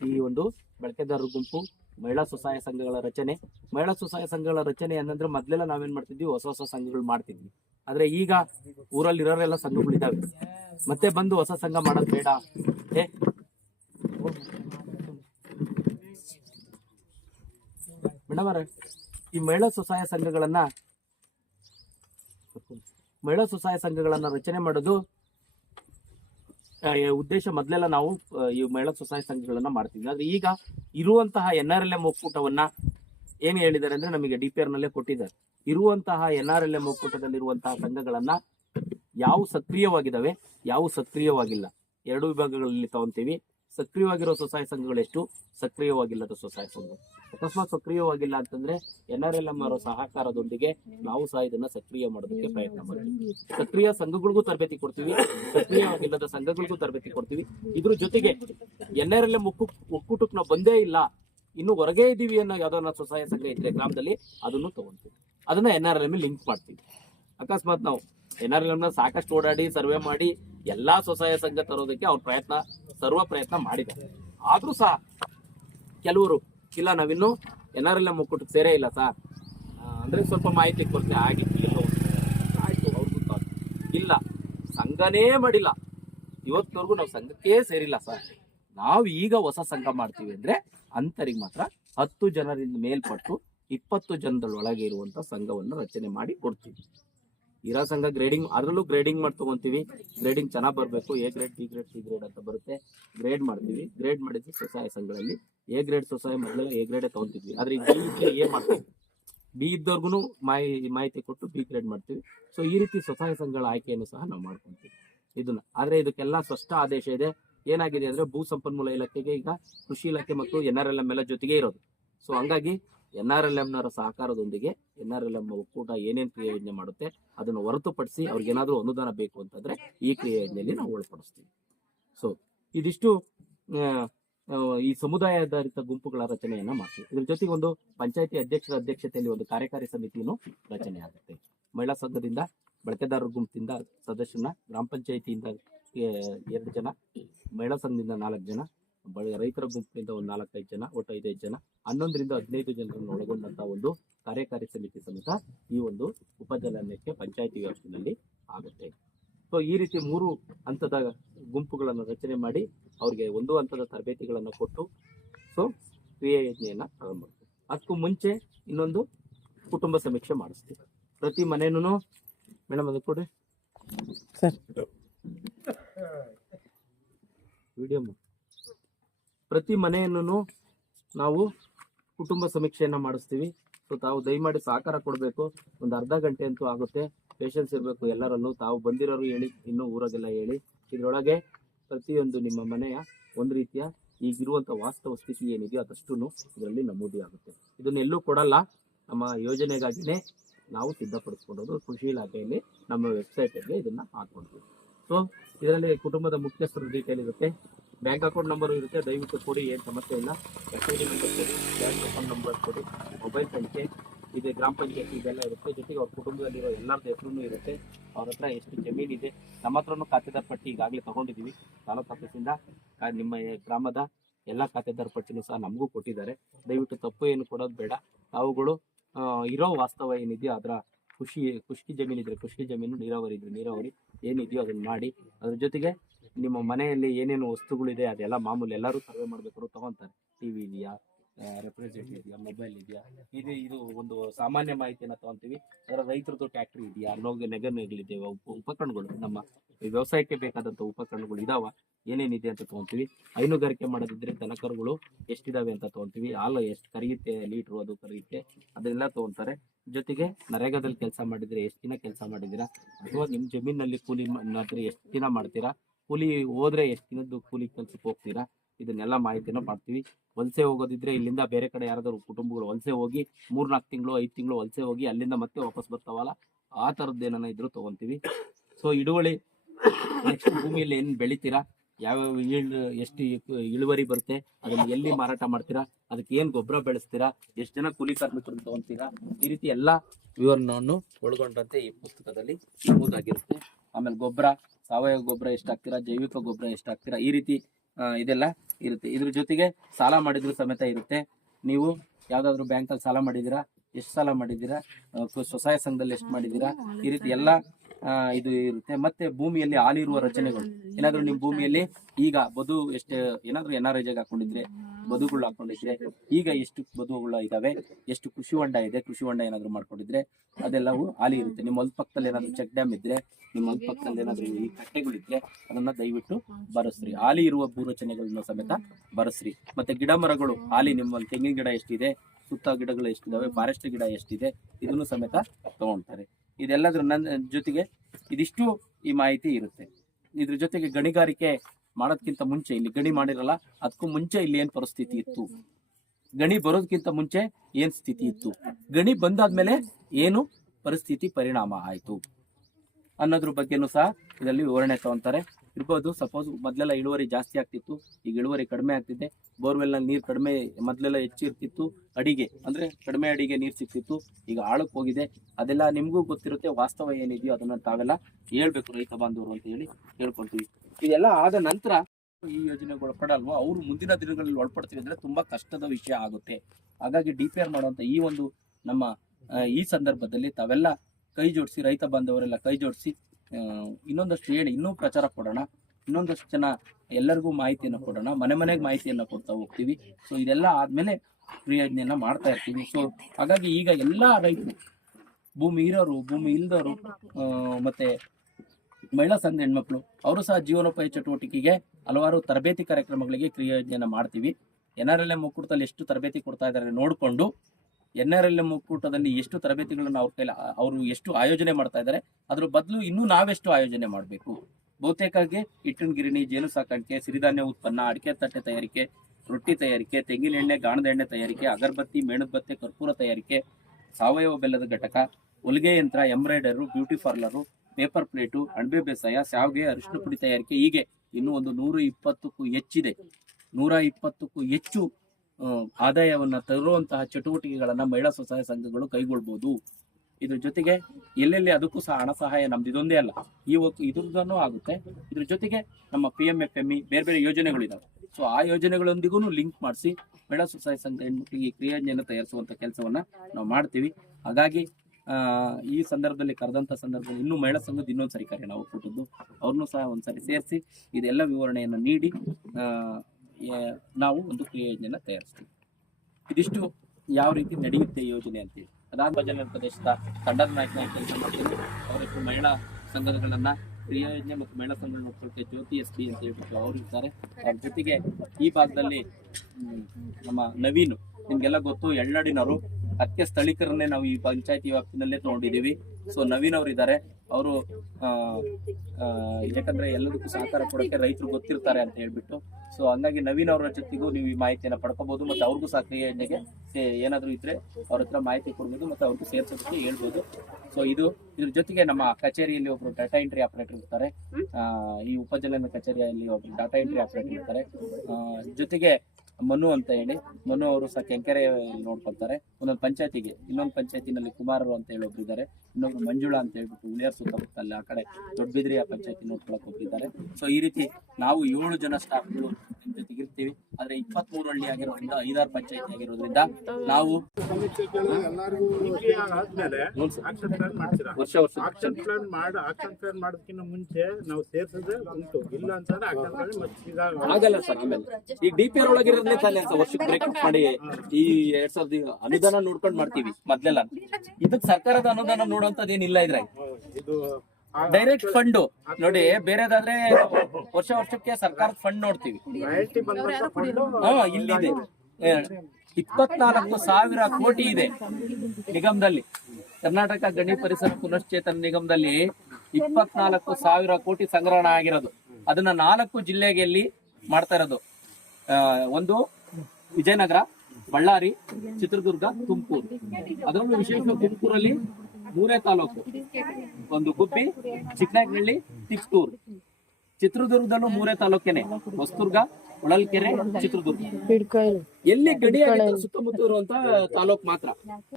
ಈ ಒಂದು ಬಳಕೆದಾರರ ಗುಂಪು, ಮಹಿಳಾ ಸ್ವಸಹಾಯ ಸಂಘಗಳ ರಚನೆ. ಮಹಿಳಾ ಸ್ವಸಹಾಯ ಸಂಘಗಳ ರಚನೆ ಅನ್ನಂದ್ರೆ ಮೊದ್ಲೆಲ್ಲ ನಾವೇನ್ ಮಾಡ್ತಿದ್ವಿ, ಹೊಸ ಸಂಘಗಳು ಮಾಡ್ತಿದ್ವಿ. ಆದ್ರೆ ಈಗ ಊರಲ್ಲಿ ಇರೋರೆಲ್ಲ ಸಂಘಗಳು ಇದಾವೆ. ಮತ್ತೆ ಬಂದು ಹೊಸ ಸಂಘ ಮಾಡೋದು ಬೇಡ. ಮೇಡಮ್ ಅವರೇ, ಈ ಮಹಿಳಾ ಸ್ವಸಹಾಯ ಸಂಘಗಳನ್ನ ರಚನೆ ಮಾಡೋದು ಉದ್ದೇಶ ಮೊದಲೆಲ್ಲ ನಾವು ಈ ಮಹಿಳಾ ಸ್ವಸಹಾಯ ಸಂಘಗಳನ್ನ ಮಾಡ್ತೀವಿ. ಆದ್ರೆ ಈಗ ಇರುವಂತಹ NRLM ಒಕ್ಕೂಟವನ್ನ ಏನ್ ಹೇಳಿದ್ದಾರೆ ಅಂದ್ರೆ ನಮಗೆ DPR ನಲ್ಲೇ ಕೊಟ್ಟಿದ್ದಾರೆ. ಇರುವಂತಹ NRLM ಒಕ್ಕೂಟದಲ್ಲಿರುವಂತಹ ಸಂಘಗಳನ್ನ ಯಾವ ಸಕ್ರಿಯವಾಗಿದ್ದಾವೆ, ಯಾವ ಸಕ್ರಿಯವಾಗಿಲ್ಲ, ಎರಡು ವಿಭಾಗಗಳಲ್ಲಿ ತಗೊಂತೀವಿ. ಸಕ್ರಿಯವಾಗಿರೋ ಸ್ವಸಹಾಯ ಸಂಘಗಳು ಎಷ್ಟು, ಸಕ್ರಿಯವಾಗಿಲ್ಲದ ಸ್ವಸಹಾಯ ಸಂಘ. ಅಕಸ್ಮಾತ್ ಸಕ್ರಿಯವಾಗಿಲ್ಲ ಅಂತಂದ್ರೆ NRLM ಅವರ ಸಹಕಾರದೊಂದಿಗೆ ನಾವು ಸಹ ಇದನ್ನ ಸಕ್ರಿಯ ಮಾಡೋದಕ್ಕೆ ಪ್ರಯತ್ನ ಮಾಡ್ತೀವಿ. ಸಕ್ರಿಯ ಸಂಘಗಳಿಗೂ ತರಬೇತಿ ಕೊಡ್ತೀವಿ, ಸಕ್ರಿಯವಾಗಿಲ್ಲದ ಸಂಘಗಳಿಗೂ ತರಬೇತಿ ಕೊಡ್ತೀವಿ. ಇದ್ರ ಜೊತೆಗೆ NRLM ಒಕ್ಕೂಟಕ್ಕೆ ನಾವು ಬಂದೇ ಇಲ್ಲ, ಇನ್ನು ಹೊರಗೆ ಇದೀವಿ ಅನ್ನೋ ಯಾವ್ದೋ ಸ್ವಸಹಾಯ ಸಂಘ ಇದ್ರೆ ಗ್ರಾಮದಲ್ಲಿ ಅದನ್ನು ತಗೊಂತೀವಿ. ಅದನ್ನ NRLM ಲಿಂಕ್ ಮಾಡ್ತೀವಿ. ಅಕಸ್ಮಾತ್ ನಾವು NRLM ಸಾಕಷ್ಟು ಓಡಾಡಿ ಸರ್ವೆ ಮಾಡಿ ಎಲ್ಲಾ ಸ್ವಸಹಾಯ ಸಂಘ ತರೋದಕ್ಕೆ ಅವ್ರ ಸರ್ವ ಪ್ರಯತ್ನ ಮಾಡಿದ್ದಾರೆ. ಆದ್ರೂ ಸಹ ಕೆಲವರು ಇಲ್ಲ, ನಾವಿನ್ನು NRLM ಒಕ್ಕೂಟಕ್ಕೆ ಸೇರೇ ಇಲ್ಲ ಸರ್ ಅಂದ್ರೆ ಸ್ವಲ್ಪ ಮಾಹಿತಿ ಕೊಡ್ತೀವಿ. ಆಯ್ತು, ಅವ್ರಿಗೂ ಇಲ್ಲ, ಸಂಘನೇ ಮಾಡಿಲ್ಲ, ಇವತ್ತಿನವರೆಗೂ ನಾವು ಸಂಘಕ್ಕೆ ಸೇರಿಲ್ಲ ಸರ್, ನಾವು ಈಗ ಹೊಸ ಸಂಘ ಮಾಡ್ತೀವಿ ಅಂದ್ರೆ ಅಂತರಿಗೆ ಮಾತ್ರ 10 ಜನರಿಂದ ಮೇಲ್ಪಟ್ಟು 20 ಜನದೊಳಗೆ ಇರುವಂತ ಸಂಘವನ್ನು ರಚನೆ ಮಾಡಿ ಕೊಡ್ತೀವಿ. ಇರೋ ಸಂಘ ಗ್ರೇಡಿಂಗ್, ಅದರಲ್ಲೂ ಗ್ರೇಡಿಂಗ್ ಮಾಡಿ ತಗೊಂತೀವಿ. ಗ್ರೇಡಿಂಗ್ ಚೆನ್ನಾಗಿ ಬರಬೇಕು. A grade, B grade, C grade ಅಂತ ಬರುತ್ತೆ. ಗ್ರೇಡ್ ಮಾಡ್ತೀವಿ. ಗ್ರೇಡ್ ಮಾಡಿದ್ವಿ ಸ್ವಸಹಾಯ ಸಂಘಗಳಲ್ಲಿ A ಗ್ರೇಡ್ ಸ್ವಸಹಾಯ ಮೊದಲೆಲ್ಲ A ಗ್ರೇಡ್ ತಗೊಂತಿದ್ವಿ. ಆದ್ರೆ ಈಗ A ಮಾಡ್ತೀವಿ. B ಇದ್ದವ್ರಿಗೂ ಮಾಹಿತಿ ಕೊಟ್ಟು B ಗ್ರೇಡ್ ಮಾಡ್ತೀವಿ. ಸೊ ಈ ರೀತಿ ಸ್ವಸಹಾಯ ಸಂಘಗಳ ಆಯ್ಕೆಯನ್ನು ಸಹ ನಾವು ಮಾಡ್ಕೊಂತೀವಿ ಇದನ್ನ. ಆದ್ರೆ ಇದಕ್ಕೆಲ್ಲ ಸ್ಪಷ್ಟ ಆದೇಶ ಇದೆ. ಏನಾಗಿದೆ ಅಂದ್ರೆ ಭೂ ಸಂಪನ್ಮೂಲ ಇಲಾಖೆಗೆ ಈಗ ಕೃಷಿ ಇಲಾಖೆ ಮತ್ತು NRLM ಎಲ್ಲ ಜೊತೆಗೆ ಇರೋದು. ಸೊ ಹಂಗಾಗಿ NRLMನವರ ಸಹಕಾರದೊಂದಿಗೆ NRLM ಒಕ್ಕೂಟ ಏನೇನು ಕ್ರಿಯಾ ಯೋಜನೆ ಮಾಡುತ್ತೆ ಅದನ್ನು ಹೊರತುಪಡಿಸಿ ಅವ್ರಿಗೇನಾದ್ರೂ ಅನುದಾನ ಬೇಕು ಅಂತಂದ್ರೆ ಈ ಕ್ರಿಯಾ ಯೋಜನೆಯಲ್ಲಿ ನಾವು ಒಳಪಡಿಸ್ತೀವಿ. ಸೊ ಇದಿಷ್ಟು ಈ ಸಮುದಾಯಾಧಾರಿತ ಗುಂಪುಗಳ ರಚನೆಯನ್ನ ಮಾಡ್ತೀವಿ. ಇದ್ರ ಜೊತೆಗೆ ಒಂದು ಪಂಚಾಯತಿ ಅಧ್ಯಕ್ಷರ ಅಧ್ಯಕ್ಷತೆಯಲ್ಲಿ ಒಂದು ಕಾರ್ಯಕಾರಿ ಸಮಿತಿಯನ್ನು ರಚನೆ ಆಗುತ್ತೆ. ಮಹಿಳಾ ಸಂಘದಿಂದ, ಬಳಕೆದಾರರ ಗುಂಪಿನಿಂದ ಸದಸ್ಯನ, ಗ್ರಾಮ ಪಂಚಾಯತಿಯಿಂದ 2 ಜನ, ಮಹಿಳಾ ಸಂಘದಿಂದ 4 ಜನ, ರೈತರ ಗುಂಪಿನಿಂದ ಒಂದು 4-5 ಜನ, ಒಟ್ಟು 5 ಜನ, 11 ರಿಂದ 15 ಜನರನ್ನು ಒಳಗೊಂಡಂತ ಒಂದು ಕಾರ್ಯಕಾರಿ ಸಮಿತಿ ಸಮೇತ ಈ ಒಂದು ಉಪಜಲಾನಯನಕ್ಕೆ ಪಂಚಾಯತಿ ವ್ಯವಸ್ಥೆಯಲ್ಲಿ ಆಗುತ್ತೆ. ಸೊ ಈ ರೀತಿ 3 ಹಂತದ ಗುಂಪುಗಳನ್ನು ರಚನೆ ಮಾಡಿ ಅವ್ರಿಗೆ 1 ಹಂತದ ತರಬೇತಿಗಳನ್ನು ಕೊಟ್ಟು ಸೊ ಕ್ರಿಯಾ ಯೋಜನೆಯನ್ನ ಪ್ರಾರಂಭ ಮಾಡ್ತೀವಿ. ಅದಕ್ಕೂ ಮುಂಚೆ ಇನ್ನೊಂದು ಕುಟುಂಬ ಸಮೀಕ್ಷೆ ಮಾಡಿಸ್ತೀವಿ. ಪ್ರತಿ ಮನೇನೂ ಮೇಡಮ್ ಅದು ಕೊಡಿ ಸರ್, ವಿಡಿಯೋ ಪ್ರತಿ ಮನೆಯನ್ನು ನಾವು ಕುಟುಂಬ ಸಮೀಕ್ಷೆಯನ್ನು ಮಾಡಿಸ್ತೀವಿ. ಸೊ ತಾವು ದಯಮಾಡಿ ಸಹಕಾರ ಕೊಡಬೇಕು. ಒಂದು ಅರ್ಧ ಗಂಟೆ ಅಂತೂ ಆಗುತ್ತೆ, ಪೇಷನ್ಸ್ ಇರಬೇಕು ಎಲ್ಲರಲ್ಲೂ. ತಾವು ಬಂದಿರೋರು ಹೇಳಿ, ಇನ್ನೂ ಊರಾಗೆಲ್ಲ ಹೇಳಿ. ಇದರೊಳಗೆ ಪ್ರತಿಯೊಂದು ನಿಮ್ಮ ಮನೆಯ ಒಂದು ರೀತಿಯ ಈಗಿರುವಂಥ ವಾಸ್ತವ ಸ್ಥಿತಿ ಏನಿದೆಯೋ ಅದಷ್ಟು ಇದರಲ್ಲಿ ನಮೂದಿ ಆಗುತ್ತೆ. ಇದನ್ನೆಲ್ಲೂ ಕೊಡಲ್ಲ, ನಮ್ಮ ಯೋಜನೆಗಾಗಿನೇ ನಾವು ಸಿದ್ಧಪಡಿಸ್ಕೊಡೋದು. ಕೃಷಿ ಇಲಾಖೆಯಲ್ಲಿ ನಮ್ಮ ವೆಬ್ಸೈಟಲ್ಲಿ ಇದನ್ನು ಹಾಕ್ಕೊಡ್ತೀವಿ. ಸೊ ಇದರಲ್ಲಿ ಕುಟುಂಬದ ಮುಖ್ಯಸ್ಥರ ಡೀಟೇಲ್ ಇರುತ್ತೆ, ಬ್ಯಾಂಕ್ ಅಕೌಂಟ್ ನಂಬರು ಇರುತ್ತೆ. ದಯವಿಟ್ಟು ಕೊಡಿ, ಏನು ಸಮಸ್ಯೆ ಇಲ್ಲ. ಎಫ್.ಐ.ಡಿ ನಂಬರ್ ಕೊಡಿ, ಬ್ಯಾಂಕ್ ಅಕೌಂಟ್ ನಂಬರ್ ಕೊಡಿ, ಮೊಬೈಲ್ ಸಂಖ್ಯೆ ಇದೆ, ಗ್ರಾಮ ಪಂಚಾಯತಿ ಇದೆಲ್ಲ ಇರುತ್ತೆ. ಜೊತೆಗೆ ಅವ್ರ ಕುಟುಂಬದಲ್ಲಿರೋ ಎಲ್ಲರದ್ದು ಹೆಸರು ಇರುತ್ತೆ, ಅವ್ರ ಹತ್ರ ಎಷ್ಟು ಜಮೀನಿದೆ. ನಮ್ಮ ಹತ್ರನೂ ಖಾತೆದಾರ ಪಟ್ಟಿ ಈಗಾಗಲೇ ತಗೊಂಡಿದ್ದೀವಿ ತಾಲೂಕು ಆಫೀಸಿಂದ. ನಿಮ್ಮ ಗ್ರಾಮದ ಎಲ್ಲ ಖಾತೆದಾರ ಪಟ್ಟಿನೂ ಸಹ ನಮಗೂ ಕೊಟ್ಟಿದ್ದಾರೆ. ದಯವಿಟ್ಟು ತಪ್ಪು ಏನು ಕೊಡೋದು ಬೇಡ. ತಾವುಗಳು ಇರೋ ವಾಸ್ತವ ಏನಿದೆಯೋ ಅದರ ಖುಷ್ಕಿ ಜಮೀನಿದ್ರೆ ಖುಷ್ಕಿ ಜಮೀನು, ನೀರಾವರಿ ಇದ್ರೆ ನೀರಾವರಿ ಏನಿದೆಯೋ ಅದನ್ನು ಮಾಡಿ. ಅದ್ರ ಜೊತೆಗೆ ನಿಮ್ಮ ಮನೆಯಲ್ಲಿ ಏನೇನು ವಸ್ತುಗಳಿದೆ ಅದೆಲ್ಲ ಮಾಮೂಲಿ ಎಲ್ಲರೂ ಸರ್ವೆ ಮಾಡಬೇಕಾದ್ರು ತಗೊತಾರೆ. ಟಿವಿ ಇದೆಯಾ, ರೆಫ್ರಿಜರೇಟರ್ ಇದೆಯಾ, ಮೊಬೈಲ್ ಇದೆಯಾ, ಇದು ಒಂದು ಸಾಮಾನ್ಯ ಮಾಹಿತಿಯನ್ನು ತಗೊತೀವಿ. ಅದರ ರೈತರದ್ದು ಟ್ಯಾಕ್ಟ್ರಿ ಇದೆಯಾ, ನೆಗಗಳಿದೆಯಾ, ಉಪಕರಣಗಳು ನಮ್ಮ ವ್ಯವಸಾಯಕ್ಕೆ ಬೇಕಾದಂಥ ಉಪಕರಣಗಳು ಇದಾವ, ಏನೇನಿದೆ ಅಂತ ತೊಗೊತೀವಿ. ಹೈನುಗಾರಿಕೆ ಮಾಡೋದಿದ್ರೆ ದನಕರುಗಳು ಎಷ್ಟಿದಾವೆ ಅಂತ ತೊಗೊತೀವಿ. ಹಾಲು ಎಷ್ಟು ಕರೆಯುತ್ತೆ, ಲೀಟ್ರು ಅದು ಕರೆಯುತ್ತೆ, ಅದೆಲ್ಲ ತೊಗೊತಾರೆ. ಜೊತೆಗೆ ನರೇಗಾದಲ್ಲಿ ಕೆಲಸ ಮಾಡಿದರೆ ಎಷ್ಟು ದಿನ ಕೆಲಸ ಮಾಡಿದ್ದೀರಾ, ಅಥವಾ ನಿಮ್ಮ ಜಮೀನಲ್ಲಿ ಕೂಲಿ ಎಷ್ಟು ದಿನ ಮಾಡ್ತೀರಾ, ಕೂಲಿ ಹೋದ್ರೆ ಎಷ್ಟು ದಿನದ್ದು ಕೂಲಿ ಕೆಲಸಕ್ಕೆ ಹೋಗ್ತೀರಾ, ಇದನ್ನೆಲ್ಲ ಮಾಹಿತಿನ ಮಾಡ್ತೀವಿ. ವಲಸೆ ಹೋಗೋದಿದ್ರೆ ಇಲ್ಲಿಂದ ಬೇರೆ ಕಡೆ ಯಾರಾದರೂ ಕುಟುಂಬಗಳು ವಲಸೆ ಹೋಗಿ 3-4 ತಿಂಗಳು 5 ತಿಂಗಳು ವಲಸೆ ಹೋಗಿ ಅಲ್ಲಿಂದ ಮತ್ತೆ ವಾಪಸ್ ಬರ್ತಾವಲ್ಲ, ಆ ಥರದ್ದು ಏನಾನ ಇದ್ರೂ ತೊಗೊತೀವಿ. ಸೊ ಹಿಡುವಳಿ, ನೆಕ್ಸ್ಟ್ ಭೂಮಿಯಲ್ಲಿ ಏನು ಬೆಳಿತೀರಾ, ಯಾವ್ಯಾವ ಎಷ್ಟು ಇಳುವರಿ ಬರುತ್ತೆ, ಅದನ್ನು ಎಲ್ಲಿ ಮಾರಾಟ ಮಾಡ್ತೀರಾ, ಅದಕ್ಕೆ ಏನು ಗೊಬ್ಬರ ಬೆಳೆಸ್ತೀರಾ, ಎಷ್ಟು ಜನ ಕೂಲಿ ಕಾರ್ಮಿಕರನ್ನು ತೊಗೊತೀರಾ, ಈ ರೀತಿ ಎಲ್ಲ ವಿವರಣೆಯನ್ನು ಒಳಗೊಂಡಂತೆ ಈ ಪುಸ್ತಕದಲ್ಲಿ ನಮೂದಾಗಿರುತ್ತೆ. ಆಮೇಲೆ ಗೊಬ್ಬರ, ಸಾವಯವ ಗೊಬ್ಬರ ಎಷ್ಟು ಹಾಕ್ತೀರಾ, ಜೈವಿಕ ಗೊಬ್ಬರ ಎಷ್ಟು ಹಾಕ್ತೀರಾ, ಈ ರೀತಿ ಇದೆಲ್ಲ ಇರುತ್ತೆ. ಇದ್ರ ಜೊತೆಗೆ ಸಾಲ ಮಾಡಿದ್ರು ಸಮೇತ ಇರುತ್ತೆ. ನೀವು ಯಾವುದಾದ್ರೂ ಬ್ಯಾಂಕಲ್ಲಿ ಸಾಲ ಮಾಡಿದ್ದೀರಾ, ಎಷ್ಟು ಸಾಲ ಮಾಡಿದ್ದೀರಾ, ಸ್ವಸಹಾಯ ಸಂಘದಲ್ಲಿ ಎಷ್ಟು ಮಾಡಿದ್ದೀರಾ, ಈ ರೀತಿ ಎಲ್ಲ ಇದು ಇರುತ್ತೆ. ಮತ್ತೆ ಭೂಮಿಯಲ್ಲಿ ಹಾಲಿರುವ ರಚನೆಗಳು, ಏನಾದರೂ ನಿಮ್ಮ ಭೂಮಿಯಲ್ಲಿ ಈಗ ಬದು ಎಷ್ಟು ಏನಾದರೂ NRIಜಾಗ ಹಾಕೊಂಡಿದ್ರೆ, ಬದುಗಳು ಹಾಕೊಂಡಿದ್ರೆ, ಈಗ ಎಷ್ಟು ಬದುಗಳು ಇದಾವೆ, ಎಷ್ಟು ಕೃಷಿ ಹೊಂಡ ಇದೆ, ಕೃಷಿ ಹೊಂಡ ಏನಾದರೂ ಮಾಡ್ಕೊಂಡಿದ್ರೆ ಅದೆಲ್ಲವೂ ಹಾಲಿ ಇರುತ್ತೆ. ನಿಮ್ಮ ಹೊಲ ಪಕ್ಕದಲ್ಲಿ ಏನಾದರೂ ಚೆಕ್ ಡ್ಯಾಮ್ ಇದ್ರೆ, ನಿಮ್ಮ ಹೊಲ ಪಕ್ಕದಲ್ಲಿ ಏನಾದರೂ ಈ ಕಟ್ಟೆಗಳಿದ್ರೆ ಅದನ್ನ ದಯವಿಟ್ಟು ಬರೆಸ್ರಿ. ಹಾಲಿ ಇರುವ ಭೂ ರಚನೆಗಳನ್ನ ಸಮೇತ ಬರೆಸ್ರಿ. ಮತ್ತೆ ಗಿಡ ಮರಗಳು, ಹಾಲಿ ನಿಮ್ಮಲ್ಲಿ ತೆಂಗಿನ ಗಿಡ ಎಷ್ಟಿದೆ, ಸುತ್ತ ಗಿಡಗಳು ಎಷ್ಟಿದಾವೆ, ಫಾರೆಸ್ಟ್ ಗಿಡ ಎಷ್ಟಿದೆ, ಇದನ್ನು ಸಮೇತ ತಗೊಳ್ತಾರೆ. ಇದೆಲ್ಲದ್ರ ನನ್ನ ಜೊತೆಗೆ ಇದಿಷ್ಟು ಈ ಮಾಹಿತಿ ಇರುತ್ತೆ. ಇದ್ರ ಜೊತೆಗೆ ಗಣಿಗಾರಿಕೆ ಮಾಡೋದಕ್ಕಿಂತ ಮುಂಚೆ, ಇಲ್ಲಿ ಗಣಿ ಮಾಡಿರಲ್ಲ, ಅದಕ್ಕೂ ಮುಂಚೆ ಇಲ್ಲಿ ಏನು ಪರಿಸ್ಥಿತಿ ಇತ್ತು, ಗಣಿ ಬರೋದಕ್ಕಿಂತ ಮುಂಚೆ ಏನು ಸ್ಥಿತಿ ಇತ್ತು, ಗಣಿ ಬಂದಾದ್ಮೇಲೆ ಏನು ಪರಿಸ್ಥಿತಿ ಪರಿಣಾಮ ಆಯಿತು ಅನ್ನೋದ್ರ ಬಗ್ಗೆನೂ ಸಹ ಇದರಲ್ಲಿ ವಿವರಣೆ ತಗೊಂತಾರೆ. ಇರ್ಬೋದು. ಸಪೋಸ್ ಮೊದಲೆಲ್ಲ ಇಳುವರಿ ಜಾಸ್ತಿ ಆಗ್ತಿತ್ತು, ಈಗ ಇಳುವರಿ ಕಡಿಮೆ ಆಗ್ತಿದೆ. ಬೋರ್ವೆಲ್ನಲ್ಲಿ ನೀರು ಕಡಿಮೆ, ಮೊದಲೆಲ್ಲ ಹೆಚ್ಚಿರ್ತಿತ್ತು, ಅಡಿಗೆ ಅಂದರೆ ಕಡಿಮೆ ಅಡಿಗೆ ನೀರು ಸಿಗ್ತಿತ್ತು, ಈಗ ಆಳಕ್ಕೆ ಹೋಗಿದೆ. ಅದೆಲ್ಲ ನಿಮಗೂ ಗೊತ್ತಿರುತ್ತೆ. ವಾಸ್ತವ ಏನಿದೆಯೋ ಅದನ್ನು ತಾವೆಲ್ಲ ಹೇಳ್ಬೇಕು ರೈತ ಬಾಂಧವರು ಅಂತ ಹೇಳಿ ಹೇಳ್ಕೊಳ್ತೀವಿ. ಇದೆಲ್ಲ ಆದ ನಂತರ ಈ ಯೋಜನೆಗೆ ಒಳಪಡಲ್ವೋ ಅವರು ಮುಂದಿನ ದಿನಗಳಲ್ಲಿ ಒಳಪಡ್ತೀವಿ ಅಂದರೆ ತುಂಬ ಕಷ್ಟದ ವಿಷಯ ಆಗುತ್ತೆ. ಹಾಗಾಗಿ DPR ಮಾಡುವಂಥ ಈ ಒಂದು ನಮ್ಮ ಈ ಸಂದರ್ಭದಲ್ಲಿ ತಾವೆಲ್ಲ ಕೈ ಜೋಡಿಸಿ, ರೈತ ಬಾಂಧವರೆಲ್ಲ ಕೈ ಜೋಡಿಸಿ ಇನ್ನೊಂದಷ್ಟು ಹೇಳಿ, ಇನ್ನೂ ಪ್ರಚಾರ ಕೊಡೋಣ, ಇನ್ನೊಂದಷ್ಟು ಜನ ಎಲ್ಲರಿಗೂ ಮಾಹಿತಿಯನ್ನು ಕೊಡೋಣ, ಮನೆ ಮನೆಗೆ ಮಾಹಿತಿಯನ್ನು ಕೊಡ್ತಾ ಹೋಗ್ತೀವಿ. ಸೊ ಇದೆಲ್ಲ ಆದಮೇಲೆ ಕ್ರಿಯೋಜನೆಯನ್ನು ಮಾಡ್ತಾ ಇರ್ತೀವಿ. ಸೊ ಹಾಗಾಗಿ ಈಗ ಎಲ್ಲ ರೈತರು, ಭೂಮಿ ಇರೋರು, ಭೂಮಿ ಇಲ್ದವರು, ಮತ್ತೆ ಮಹಿಳಾ ಸಂಘ ಹೆಣ್ಮಕ್ಳು, ಅವರು ಸಹ ಜೀವನೋಪಾಯ ಚಟುವಟಿಕೆಗೆ ಹಲವಾರು ತರಬೇತಿ ಕಾರ್ಯಕ್ರಮಗಳಿಗೆ ಕ್ರಿಯೋಜನೆಯನ್ನು ಮಾಡ್ತೀವಿ. NRLM ಒಕ್ಕೂಟದಲ್ಲಿ ಎಷ್ಟು ತರಬೇತಿ ಕೊಡ್ತಾ ಇದ್ದಾರೆ ನೋಡಿಕೊಂಡು, NRLM ಒಕ್ಕೂಟದಲ್ಲಿ ಎಷ್ಟು ತರಬೇತಿಗಳನ್ನು ಅವ್ರ ಕೈಲಿ ಅವರು ಎಷ್ಟು ಆಯೋಜನೆ ಮಾಡ್ತಾ ಇದ್ದಾರೆ, ಅದ್ರ ಬದಲು ಇನ್ನೂ ನಾವೆಷ್ಟು ಆಯೋಜನೆ ಮಾಡಬೇಕು. ಬಹುತೇಕಾಗಿ ಹಿಟ್ಟಿನ ಗಿರಣಿ, ಜೇನು ಸಾಕಾಣಿಕೆ, ಸಿರಿಧಾನ್ಯ ಉತ್ಪನ್ನ, ಅಡಿಕೆ ತಟ್ಟೆ ತಯಾರಿಕೆ, ರೊಟ್ಟಿ ತಯಾರಿಕೆ, ತೆಂಗಿನ ಎಣ್ಣೆ, ಗಾಣದ ಎಣ್ಣೆ ತಯಾರಿಕೆ, ಅಗರಬತ್ತಿ, ಮೇಣದಬತ್ತಿ, ಕರ್ಪೂರ ತಯಾರಿಕೆ, ಸಾವಯವ ಬೆಲ್ಲದ ಘಟಕ, ಹೊಲಿಗೆ ಯಂತ್ರ, ಎಂಬ್ರಾಯ್ಡರು, ಬ್ಯೂಟಿ ಪಾರ್ಲರು, ಪೇಪರ್ ಪ್ಲೇಟು, ಅಣಬೆ ಬೇಸಾಯ, ಶಾವಿಗೆ, ಅರಿಶಿನ ಪುಡಿ ತಯಾರಿಕೆ, ಹೀಗೆ ಇನ್ನೂ ಒಂದು 120ಕ್ಕೂ ಹೆಚ್ಚಿದೆ. 120ಕ್ಕೂ ಹೆಚ್ಚು ಆದಾಯವನ್ನು ತರುವಂತಹ ಚಟುವಟಿಕೆಗಳನ್ನು ಮಹಿಳಾ ಸ್ವಸಹಾಯ ಸಂಘಗಳು ಕೈಗೊಳ್ಬೋದು. ಇದ್ರ ಜೊತೆಗೆ ಎಲ್ಲೆಲ್ಲಿ ಅದಕ್ಕೂ ಸಹ ಹಣ ಸಹಾಯ ನಮ್ದು ಇದೊಂದೇ ಅಲ್ಲ, ಇದ್ರದ್ದೂ ಆಗುತ್ತೆ. ಇದ್ರ ಜೊತೆಗೆ ನಮ್ಮ PMFME ಬೇರೆ ಬೇರೆ ಯೋಜನೆಗಳಿದಾವೆ. ಸೊ ಆ ಯೋಜನೆಗಳೊಂದಿಗೂ ಲಿಂಕ್ ಮಾಡಿಸಿ ಮಹಿಳಾ ಸ್ವಸಹಾಯ ಸಂಘ ಹೆಣ್ಮಕ್ಳಿಗೆ ಕ್ರಿಯೋಜನೆಯನ್ನು ತಯಾರಿಸುವಂಥ ಕೆಲಸವನ್ನು ನಾವು ಮಾಡ್ತೀವಿ. ಹಾಗಾಗಿ ಈ ಸಂದರ್ಭದಲ್ಲಿ ಕರೆದಂಥ ಸಂದರ್ಭದಲ್ಲಿ ಇನ್ನೂ ಮಹಿಳಾ ಸಂಘದ ಇನ್ನೊಂದ್ಸರಿ ಕರೆ ನಾವು ಕೊಟ್ಟಿದ್ದು, ಅವ್ರನ್ನೂ ಸಹ ಒಂದ್ಸರಿ ಸೇರಿಸಿ ಇದೆಲ್ಲ ವಿವರಣೆಯನ್ನು ನೀಡಿ ನಾವು ಒಂದು ಕ್ರಿಯೋಜನೆಯನ್ನು ತಯಾರಿಸ್ತೀವಿ. ಇದಿಷ್ಟು ಯಾವ ರೀತಿ ನಡೆಯುತ್ತೆ ಯೋಜನೆ ಅಂತೇಳಿ. ಅದಾದ ಜನರ ಪ್ರದೇಶದ ತಂಡದ ನಾಯಕನಾಗಿ ಕೆಲಸ ಮಾಡ್ತೀನಿ. ಅವರಷ್ಟು ಮಹಿಳಾ ಸಂಘಗಳನ್ನ ಕ್ರಿಯಾ ಯೋಜನೆ ಮತ್ತು ಮಹಿಳಾ ಸಂಘ ನೋಡ್ಕೊಳ್ತೆ ಜ್ಯೋತಿ ಎಸ್ ಪಿ ಅಂತ ಹೇಳ್ಬಿಟ್ಟು ಅವರು ಇರ್ತಾರೆ. ಅವ್ರ ಜೊತೆಗೆ ಈ ಭಾಗದಲ್ಲಿ ನಮ್ಮ ನವೀನ್, ನಿಮ್ಗೆಲ್ಲ ಗೊತ್ತು, ಎಳ್ಳನಾಡಿನವರು. ಅದಕ್ಕೆ ಸ್ಥಳೀಕರನ್ನೇ ನಾವು ಈ ಪಂಚಾಯತಿ ವ್ಯಾಪ್ತಿನಲ್ಲೇ ತಗೊಂಡಿದ್ದೀವಿ. ಸೊ ನವೀನ್ ಅವರು ಇದ್ದಾರೆ. ಅವರು ಯಾಕಂದ್ರೆ ಎಲ್ಲದಕ್ಕೂ ಸಹಕಾರ ಕೊಡೋಕೆ ರೈತರು ಗೊತ್ತಿರ್ತಾರೆ ಅಂತ ಹೇಳ್ಬಿಟ್ಟು, ಸೊ ಹಂಗಾಗಿ ನವೀನ್ ಅವರ ಜೊತೆಗೂ ನೀವು ಈ ಮಾಹಿತಿಯನ್ನು ಪಡ್ಕೋಬಹುದು. ಮತ್ತೆ ಅವ್ರಿಗೂ ಸಹ ಕ್ರಿಯಾ ಯೋಜನೆಗೆ ಏನಾದರೂ ಇದ್ರೆ ಅವ್ರ ಹತ್ರ ಮಾಹಿತಿ ಕೊಡ್ಬೋದು, ಮತ್ತೆ ಅವ್ರಿಗೂ ಸೇರ್ಸೋದಕ್ಕೆ ಹೇಳ್ಬೋದು. ಸೊ ಇದ್ರ ಜೊತೆಗೆ ನಮ್ಮ ಕಚೇರಿಯಲ್ಲಿ ಒಬ್ರು ಡಾಟಾ ಎಂಟ್ರಿ ಆಪರೇಟರ್ ಇರ್ತಾರೆ. ಈ ಉಪಜಲ ಕಚೇರಿಯಲ್ಲಿ ಒಬ್ರು ಡಾಟಾ ಎಂಟ್ರಿ ಆಪರೇಟರ್ ಇರ್ತಾರೆ. ಜೊತೆಗೆ ಮನು ಅಂತ ಹೇಳಿ, ಮನು ಅವರು ಸಹ ಕೆಂಕೆರೆ ನೋಡ್ಕೊಳ್ತಾರೆ. ಒಂದೊಂದು ಪಂಚಾಯತಿಗೆ, ಇನ್ನೊಂದು ಪಂಚಾಯತಿನಲ್ಲಿ ಕುಮಾರರು ಅಂತ ಹೇಳಿ ಒಬ್ರು ಇದ್ದಾರೆ. ಇನ್ನೊಬ್ರು ಮಂಜುಳಾ ಅಂತ ಹೇಳ್ಬಿಟ್ಟು ಉಳಿಯಾರ್ ಸುತ್ತಮುತ್ತಲ್ಲಿ ಆ ಕಡೆ ದೊಡ್ಡಬಿದ್ರಿಯ ಪಂಚಾಯತಿ ನೋಡ್ಕೊಳಕ್ ಹೋಗಿದ್ದಾರೆ. ಸೊ ಈ ರೀತಿ ನಾವು 7 ಜನ ಸ್ಟಾಫ್ಗಳು ನಿಮ್ ಜೊತೆಗೆ ಇರ್ತೀವಿ. ಆದ್ರೆ 23 ಹಳ್ಳಿ ಆಗಿರೋದ್ರಿಂದ 5-6 ಪಂಚಾಯತಿ ಆಗಿರೋದ್ರಿಂದ ನಾವು ವರ್ಷ ಆಕ್ಷನ್ ಪ್ಲಾನ್ ಮಾಡೋದಕ್ಕಿಂತ ಮುಂಚೆ ನಾವು ಸೇರ್ಸೋದೇ ಉಂಟು. ಇಲ್ಲ ಅಂತಂದ್ರೆ ಆಕ್ಷನ್ ಪ್ಲಾನ್ ಆಗಲ್ಲ ಸರ್. ಆಮೇಲೆ ಈ DPR ಒಳಗಿರೋದ್ನೇ ತಾನೇ ಅಂತ ವರ್ಷಕ್ಕೆ ಬ್ರೇಕಪ್ ಮಾಡಿ ಈ 2000 ಅನುದಾನ ನೋಡ್ಕೊಂಡ್ ಮಾಡ್ತೀವಿ ಮೊದ್ಲೆಲ್ಲ. ಇದಕ್ ಸರ್ಕಾರದ ಅನುದಾನ ನೋಡುವಂತದ್ದೇನಿಲ್ಲ ಇದ್ರೆ. ಇದು ಡೈರೆಕ್ಟ್ ಫಂಡ್ ನೋಡಿ, ಬೇರೆದಾದ್ರೆ ವರ್ಷಕ್ಕೆ ಸರ್ಕಾರದ ಫಂಡ್ ನೋಡ್ತೀವಿ. ರಾಯಲ್ಟಿ ಬಂದಂತ ಫಂಡು ಇಲ್ಲಿದೆ 24,000 ಕೋಟಿ ಇದೆ ನಿಗಮದಲ್ಲಿ. ಕರ್ನಾಟಕ ಗಣಿ ಪರಿಸರ ಪುನಶ್ಚೇತನ ನಿಗಮದಲ್ಲಿ 24,000 ಕೋಟಿ ಸಂಗ್ರಹಣ ಆಗಿರೋದು. ಅದನ್ನ 4 ಜಿಲ್ಲೆಯಲ್ಲಿ ಮಾಡ್ತಾ ಇರೋದು. ಒಂದು ವಿಜಯನಗರ, ಬಳ್ಳಾರಿ, ಚಿತ್ರದುರ್ಗ, ತುಮಕೂರು. ಅದರಲ್ಲೂ ವಿಶೇಷ ತುಮಕೂರಲ್ಲಿ 3 ತಾಲೂಕು, ಒಂದು ಗುಬ್ಬಿ, ಚಿಕ್ಕನಾಯಕನಹಳ್ಳಿ, ತಿಪ್ಟೂರು. ಚಿತ್ರದುರ್ಗದಲ್ಲೂ 3 ತಾಲೂಕೇನೆ, ಹೊಸದುರ್ಗ, ಹೊಳಲ್ಕೆರೆ, ಚಿತ್ರದುರ್ಗ. ಎಲ್ಲಿ ಗಡಿ ಸುತ್ತಮುತ್ತ ಇರುವಂತ ತಾಲೂಕ್ ಮಾತ್ರ.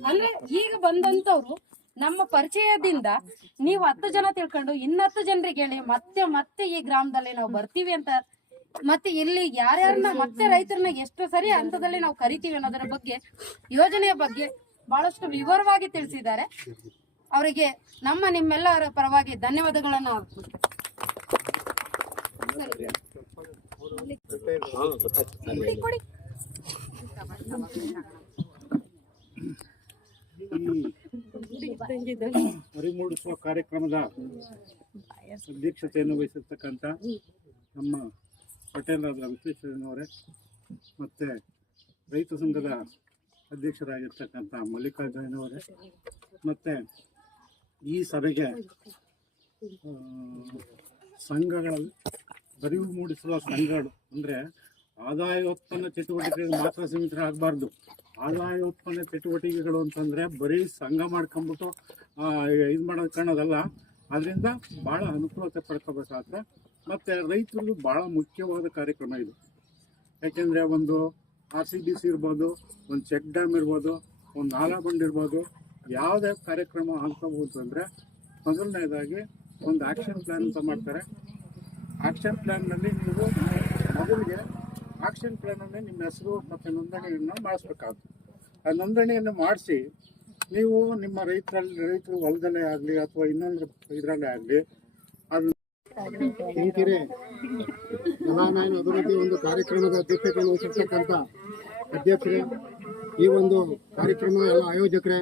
ಅಂದ್ರೆ ಈಗ ಬಂದಂತವ್ರು ನಮ್ಮ ಪರಿಚಯದಿಂದ ನೀವು 10 ಜನ ತಿಳ್ಕೊಂಡು 10 ಜನರಿಗೆ ಹೇಳಿ ಮತ್ತೆ ಈ ಗ್ರಾಮದಲ್ಲಿ ನಾವು ಬರ್ತೀವಿ ಅಂತ, ಮತ್ತೆ ಇಲ್ಲಿ ಯಾರ್ಯಾರನ್ನ ಮತ್ತೆ ರೈತರನ್ನ ಎಷ್ಟು ಸರಿ ಹಂತದಲ್ಲಿ ನಾವು ಕರಿತೀವಿ ಅನ್ನೋದರ ಬಗ್ಗೆ, ಯೋಜನೆಯ ಬಗ್ಗೆ ಬಹಳಷ್ಟು ವಿವರವಾಗಿ ತಿಳಿಸಿದ್ದಾರೆ. ಅವರಿಗೆ ನಿಮ್ಮೆಲ್ಲರ ಪರವಾಗಿ ಧನ್ಯವಾದಗಳನ್ನ ಅರಿಮೂಡಿಸುವ ಕಾರ್ಯಕ್ರಮದ ಅಧ್ಯಕ್ಷತೆಯನ್ನು ವಹಿಸಿರ್ತಕ್ಕಂಥ ನಮ್ಮ ಪಟೇಲರಾದ ವಿಶ್ವೇಶ್ವರಯ್ಯನವರೇ, ಮತ್ತೆ ರೈತ ಸಂಘದ ಅಧ್ಯಕ್ಷರಾಗಿರ್ತಕ್ಕಂಥ ಮಲ್ಲಿಕಾರ್ಜುನವರೇ, ಮತ್ತೆ ಈ ಸಭೆಗೆ ಸಂಘಗಳಲ್ಲಿ ಅರಿವು ಮೂಡಿಸುವ ಸಂಘಗಳು ಅಂದರೆ ಆದಾಯೋತ್ಪನ್ನ ಚಟುವಟಿಕೆಗಳು ಮಾತ್ರ ಸೀಮಿತರಾಗಬಾರ್ದು. ಆದಾಯೋತ್ಪನ್ನ ಚಟುವಟಿಕೆಗಳು ಅಂತಂದರೆ ಬರೀ ಸಂಘ ಮಾಡ್ಕೊಂಬಿಟ್ಟು ಇದು ಮಾಡೋದು ಕಾಣೋದಲ್ಲ. ಅದರಿಂದ ಭಾಳ ಅನುಕೂಲತೆ ಪಡ್ಕೋಬೇಕಾದ್ರೆ ಮತ್ತು ರೈತರಿಗೂ ಭಾಳ ಮುಖ್ಯವಾದ ಕಾರ್ಯಕ್ರಮ ಇದು. ಯಾಕೆಂದರೆ ಒಂದು RCBC ಇರ್ಬೋದು, ಒಂದು ಚೆಕ್ ಡ್ಯಾಮ್ ಇರ್ಬೋದು, ಒಂದು ನಾಲಾ ಬಂಡ್ ಇರ್ಬೋದು, ಯಾವುದೇ ಕಾರ್ಯಕ್ರಮ ಅನ್ಕೋಬೋದು ಅಂದರೆ ಮೊದಲನೇದಾಗಿ ಒಂದು ಆ್ಯಕ್ಷನ್ ಪ್ಲ್ಯಾನ್ ಅಂತ ಮಾಡ್ತಾರೆ. ಆ್ಯಕ್ಷನ್ ಪ್ಲ್ಯಾನ್ನಲ್ಲಿ ನೀವು ಮೊದಲಿಗೆ ಆ್ಯಕ್ಷನ್ ಪ್ಲ್ಯಾನಲ್ಲಿ ನಿಮ್ಮ ಹೆಸರು ಮತ್ತು ನೋಂದಣಿಯನ್ನು ಮಾಡಿಸ್ಬೇಕಾಗುತ್ತೆ. ಆ ನೋಂದಣಿಯನ್ನು ಮಾಡಿಸಿ ನೀವು ನಿಮ್ಮ ರೈತರು ಹೊಲದಲ್ಲೇ ಆಗಲಿ ಅಥವಾ ಇನ್ನೊಂದು ಇದರಲ್ಲೇ ಆಗಲಿ ಅದು ಕೆಂಕೆರೆ ಜಲಾನಯನ ಅಭಿವೃದ್ಧಿ ಒಂದು ಕಾರ್ಯಕ್ರಮದ ಅಧ್ಯಕ್ಷತೆಯನ್ನು ವಹಿಸಿರ್ತಕ್ಕಂಥ ಅಧ್ಯಕ್ಷರೇ, ಈ ಒಂದು ಕಾರ್ಯಕ್ರಮದ ಎಲ್ಲ ಆಯೋಜಕರೇ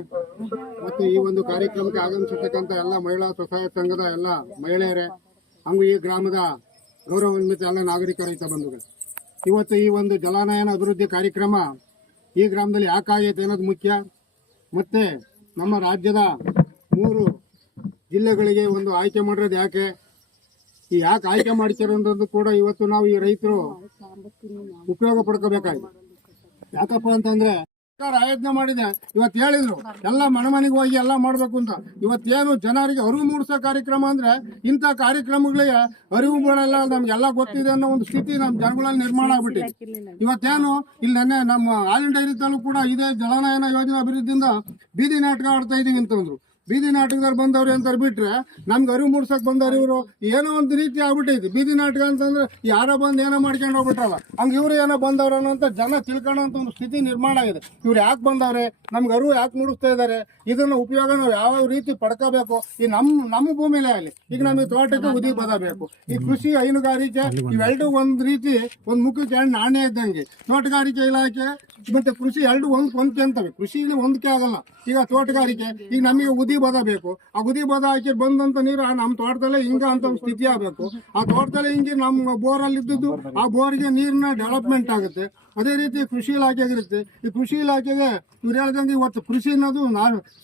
ಮತ್ತು ಈ ಒಂದು ಕಾರ್ಯಕ್ರಮಕ್ಕೆ ಆಗಮಿಸಿರ್ತಕ್ಕಂಥ ಎಲ್ಲ ಮಹಿಳಾ ಸ್ವಸಹಾಯ ಸಂಘದ ಎಲ್ಲ ಮಹಿಳೆಯರೇ, ಹಾಗೂ ಈ ಗ್ರಾಮದ ಗೌರವಾನ್ವಿತ ಎಲ್ಲ ನಾಗರಿಕ ರೈತ ಬಂಧುಗಳು, ಇವತ್ತು ಈ ಒಂದು ಜಲಾನಯನ ಅಭಿವೃದ್ಧಿ ಕಾರ್ಯಕ್ರಮ ಈ ಗ್ರಾಮದಲ್ಲಿ ಯಾಕಾಗೈತೆ ಅನ್ನೋದು ಮುಖ್ಯ. ಮತ್ತು ನಮ್ಮ ರಾಜ್ಯದ 3 ಜಿಲ್ಲೆಗಳಿಗೆ ಒಂದು ಆಯ್ಕೆ ಮಾಡಿರೋದು ಯಾಕೆ, ಈ ಯಾಕೆ ಆಯ್ಕೆ ಮಾಡ್ತಿರೋದು ಕೂಡ ಇವತ್ತು ನಾವು ಈ ರೈತರು ಉಪಯೋಗ ಪಡ್ಕೋಬೇಕಾಗಿದೆ. ಯಾಕಪ್ಪ ಅಂತಂದ್ರೆ ಸರ್ಕಾರ ಆಯೋಜನೆ ಮಾಡಿದೆ. ಇವತ್ತು ಹೇಳಿದ್ರು ಎಲ್ಲ ಮನೆಗೆ ಹೋಗಿ ಎಲ್ಲ ಮಾಡ್ಬೇಕು ಅಂತ. ಇವತ್ತೇನು ಜನರಿಗೆ ಅರಿವು ಮೂಡಿಸೋ ಕಾರ್ಯಕ್ರಮ ಅಂದ್ರೆ ಇಂಥ ಕಾರ್ಯಕ್ರಮಗಳಿಗೆ ಅರಿವು ಮೂಡಲ್ಲ, ನಮ್ಗೆಲ್ಲ ಗೊತ್ತಿದೆ ಅನ್ನೋ ಒಂದು ಸ್ಥಿತಿ ನಮ್ಮ ಜನಗಳಲ್ಲಿ ನಿರ್ಮಾಣ ಆಗ್ಬಿಟ್ಟಿದೆ. ಇವತ್ತೇನು ಇಲ್ಲಿ ನೆನ್ನೆ ನಮ್ಮ ಹಾಲಿನ ಡೈರಿ ತಾಲೂಕು ಕೂಡ ಇದೇ ಜಲಾನಯನ ಯೋಜನೆ ಅಭಿವೃದ್ಧಿಯಿಂದ ಬೀದಿ ನಾಟಕ ಆಡ್ತಾ ಇದೀವಿ ಅಂತಂದ್ರು. ಬೀದಿ ನಾಟಕದವ್ರು ಬಂದವ್ರು ಅಂತ ಬಿಟ್ರೆ ನಮ್ಗೆ ಅರಿವು ಮೂಡ್ಸಕ್ ಬಂದವ್ರು ಇವರು ಏನೋ ಒಂದು ರೀತಿ ಆಗ್ಬಿಟ್ಟೈತಿ. ಬೀದಿ ನಾಟಕ ಅಂತಂದ್ರೆ ಯಾರೋ ಬಂದು ಏನೋ ಮಾಡ್ಕೊಂಡು ಹೋಗ್ಬಿಟ್ರಲ್ಲ, ಹಂಗೆ ಇವ್ರು ಏನೋ ಬಂದವ್ರ ಅಂತ ಜನ ತಿಳ್ಕೊಳ್ಳೋ ಅಂತ ಒಂದು ಸ್ಥಿತಿ ನಿರ್ಮಾಣ ಆಗಿದೆ. ಇವ್ರು ಯಾಕೆ ಬಂದವ್ರೆ, ನಮ್ಗೆ ಅರಿವು ಯಾಕೆ ಮೂಡಿಸ್ತಾ ಇದ್ದಾರೆ, ಇದನ್ನ ಉಪಯೋಗ ನಾವು ಯಾವ ರೀತಿ ಪಡ್ಕೋಬೇಕು. ಈ ನಮ್ಮ ಭೂಮಿಲೇ ಆಗಲಿ, ಈಗ ನಮಗೆ ತೋಟಕ್ಕೆ ಉದಿ ಬದಬೇಕು, ಈ ಕೃಷಿ ಹೈನುಗಾರಿಕೆ ಇವೆರಡು ಒಂದು ರೀತಿ ಒಂದು ಮುಖಕ್ಕೆ ನಾಣ್ಯ ಇದ್ದಂಗೆ. ತೋಟಗಾರಿಕೆ ಇಲಾಖೆ ಮತ್ತೆ ಕೃಷಿ ಎರಡು ಹೊಂದ್ಕೊಂತವೆ. ಕೃಷಿಲಿ ಹೊಂದಿಕೆ ಆಗಲ್ಲ. ಈಗ ತೋಟಗಾರಿಕೆ ಈಗ ನಮಗೆ ಉದಿ ಗುದಿ ಬದ ಬೇಕು. ಆ ಗುದಿ ಬದ ಹಾಕಿ ಬಂದಂತ ನೀರು ನಮ್ಮ ತೋಟದಲ್ಲೇ ಹಿಂಗ ಅಂತ ಒಂದು ಸ್ಥಿತಿ ಆಗಬೇಕು. ಆ ತೋಟದಲ್ಲೇ ಹಿಂಗೆ ನಮ್ಮ ಬೋರಲ್ಲಿ ಇದ್ದದ್ದು ಆ ಬೋರ್ಗೆ ನೀರಿನ ಡೆವಲಪ್ಮೆಂಟ್ ಆಗುತ್ತೆ. ಅದೇ ರೀತಿ ಕೃಷಿ ಇಲಾಖೆಗೆ ಇರುತ್ತೆ. ಈ ಕೃಷಿ ಇಲಾಖೆಗೆ ಇವ್ರು ಹೇಳ್ದಂಗೆ ಇವತ್ತು ಕೃಷಿ ಅನ್ನೋದು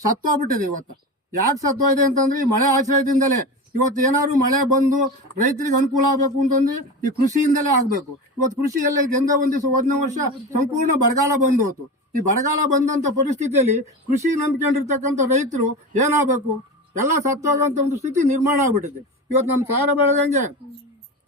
ಸತ್ತೋಗ್ಬಿಟ್ಟಿದೆ. ಇವತ್ತು ಯಾಕೆ ಸತ್ತೋಗಿದೆ ಅಂತಂದ್ರೆ ಈ ಮಳೆ ಆಶ್ರಯದಿಂದಲೇ. ಇವತ್ತು ಏನಾದ್ರು ಮಳೆ ಬಂದು ರೈತರಿಗೆ ಅನುಕೂಲ ಆಗಬೇಕು ಅಂತಂದ್ರೆ ಈ ಕೃಷಿಯಿಂದಲೇ ಆಗಬೇಕು. ಇವತ್ತು ಕೃಷಿ ಎಲ್ಲ ಇದೆಂದ ಒಂದು ಒಂದನೇ ವರ್ಷ ಸಂಪೂರ್ಣ ಬರಗಾಲ ಬಂದು ಹೋಯ್ತು. ಈ ಬರಗಾಲ ಬಂದಂತ ಪರಿಸ್ಥಿತಿಯಲ್ಲಿ ಕೃಷಿ ನಂಬಿಕೊಂಡಿರ್ತಕ್ಕಂಥ ರೈತರು ಏನಾಗಬೇಕು, ಎಲ್ಲ ಸತ್ತೋಗಂತ ಒಂದು ಸ್ಥಿತಿ ನಿರ್ಮಾಣ ಆಗ್ಬಿಟ್ಟಿದೆ. ಇವತ್ತು ನಮ್ಮ ಸಾರ ಬೆಳೆದಂಗೆ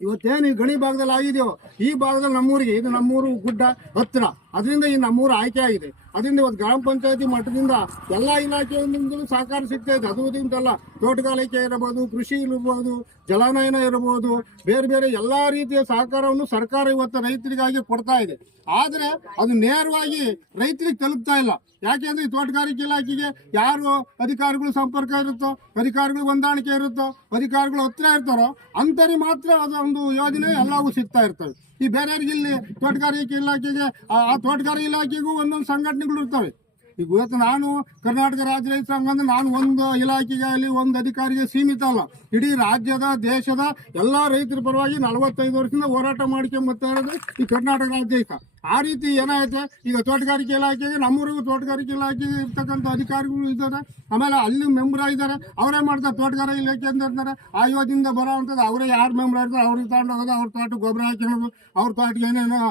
ಇವತ್ತೇನು ಈ ಗಣಿ ಭಾಗದಲ್ಲಿ ಆಗಿದೆಯೋ ಈ ಭಾಗದಲ್ಲಿ ನಮ್ಮೂರಿಗೆ, ಇದು ನಮ್ಮೂರು ಗುಡ್ಡ ಹತ್ತಿರ, ಅದರಿಂದ ಈ ನಮ್ಮೂರು ಆಯ್ಕೆ ಆಗಿದೆ. ಅದರಿಂದ ಇವತ್ತು ಗ್ರಾಮ ಪಂಚಾಯತಿ ಮಟ್ಟದಿಂದ ಎಲ್ಲ ಇಲಾಖೆಯಿಂದಲೂ ಸಹಕಾರ ಸಿಗ್ತಾ ಇದೆ. ಅದು ಇದಲ್ಲ, ತೋಟಗಾರಿಕೆ ಇರಬಹುದು, ಕೃಷಿ ಇರಬಹುದು, ಜಲಾನಯನ ಇರಬಹುದು, ಬೇರೆ ಬೇರೆ ಎಲ್ಲ ರೀತಿಯ ಸಹಕಾರವನ್ನು ಸರ್ಕಾರ ಇವತ್ತು ರೈತರಿಗಾಗಿ ಕೊಡ್ತಾ ಇದೆ. ಆದರೆ ಅದು ನೇರವಾಗಿ ರೈತರಿಗೆ ತಲುಪ್ತಾ ಇಲ್ಲ. ಯಾಕೆಂದ್ರೆ ಈ ತೋಟಗಾರಿಕೆ ಇಲಾಖೆಗೆ ಯಾರು ಅಧಿಕಾರಿಗಳು ಸಂಪರ್ಕ ಇರುತ್ತೋ, ಅಧಿಕಾರಿಗಳು ಹೊಂದಾಣಿಕೆ ಇರುತ್ತೋ, ಅಧಿಕಾರಿಗಳು ಹತ್ರ ಇರ್ತಾರೋ ಅಂಥವ್ರಿಗೆ ಮಾತ್ರ ಅದೊಂದು ಯೋಜನೆ ಎಲ್ಲವೂ ಸಿಗ್ತಾ ಇರ್ತವೆ. ಈ ಬೇರೆಯವ್ರಿಗೆ ಇಲ್ಲಿ ತೋಟಗಾರಿಕೆ ಇಲಾಖೆಗೆ ಆ ತೋಟಗಾರಿಕೆ ಇಲಾಖೆಗೂ ಒಂದೊಂದು ಸಂಘಟನೆಗಳು ಇರ್ತವೆ. ಈಗ ಇವತ್ತು ನಾನು ಕರ್ನಾಟಕ ರಾಜ್ಯ ರೈತ ಸಂಘ ಅಂದ್ರೆ ನಾನು ಒಂದು ಇಲಾಖೆಗೆ ಅಲ್ಲಿ ಒಂದು ಅಧಿಕಾರಿಗೆ ಸೀಮಿತ ಅಲ್ಲ. ಇಡೀ ರಾಜ್ಯದ ದೇಶದ ಎಲ್ಲ ರೈತರ ಪರವಾಗಿ 45 ವರ್ಷದಿಂದ ಹೋರಾಟ ಮಾಡ್ಕೊಂಬತ್ತಾ ಇರೋದು ಈ ಕರ್ನಾಟಕ ರಾಜ್ಯ ರೈತ. ಆ ರೀತಿ ಏನಾಯ್ತು, ಈಗ ತೋಟಗಾರಿಕೆ ಇಲಾಖೆಗೆ ನಮ್ಮೂರಿಗೂ ತೋಟಗಾರಿಕೆ ಇಲಾಖೆಗೆ ಇರ್ತಕ್ಕಂಥ ಅಧಿಕಾರಿಗಳು ಇದ್ದಾರೆ, ಆಮೇಲೆ ಅಲ್ಲಿ ಮೆಂಬರ್ ಆಗಿದ್ದಾರೆ. ಅವರೇ ಮಾಡ್ತಾರೆ ತೋಟಗಾರಿಕೆ ಇಲಾಖೆ ಅಂತ ಇರ್ತಾರೆ. ಆ ಯೋಜನೆಯಿಂದ ಬರೋ ಅಂಥದ್ದು ಅವರೇ ಯಾರು ಮೆಂಬರ್ ಆಗಿರ್ತಾರೆ ಅವ್ರಿಗೆ ತಗೊಂಡು ಹೋಗೋದು, ಅವ್ರ ತೋಟಕ್ಕೆ ಗೊಬ್ಬರ ಹಾಕಿರೋದು, ಅವ್ರ ತೋಟಕ್ಕೆ ಏನೇನು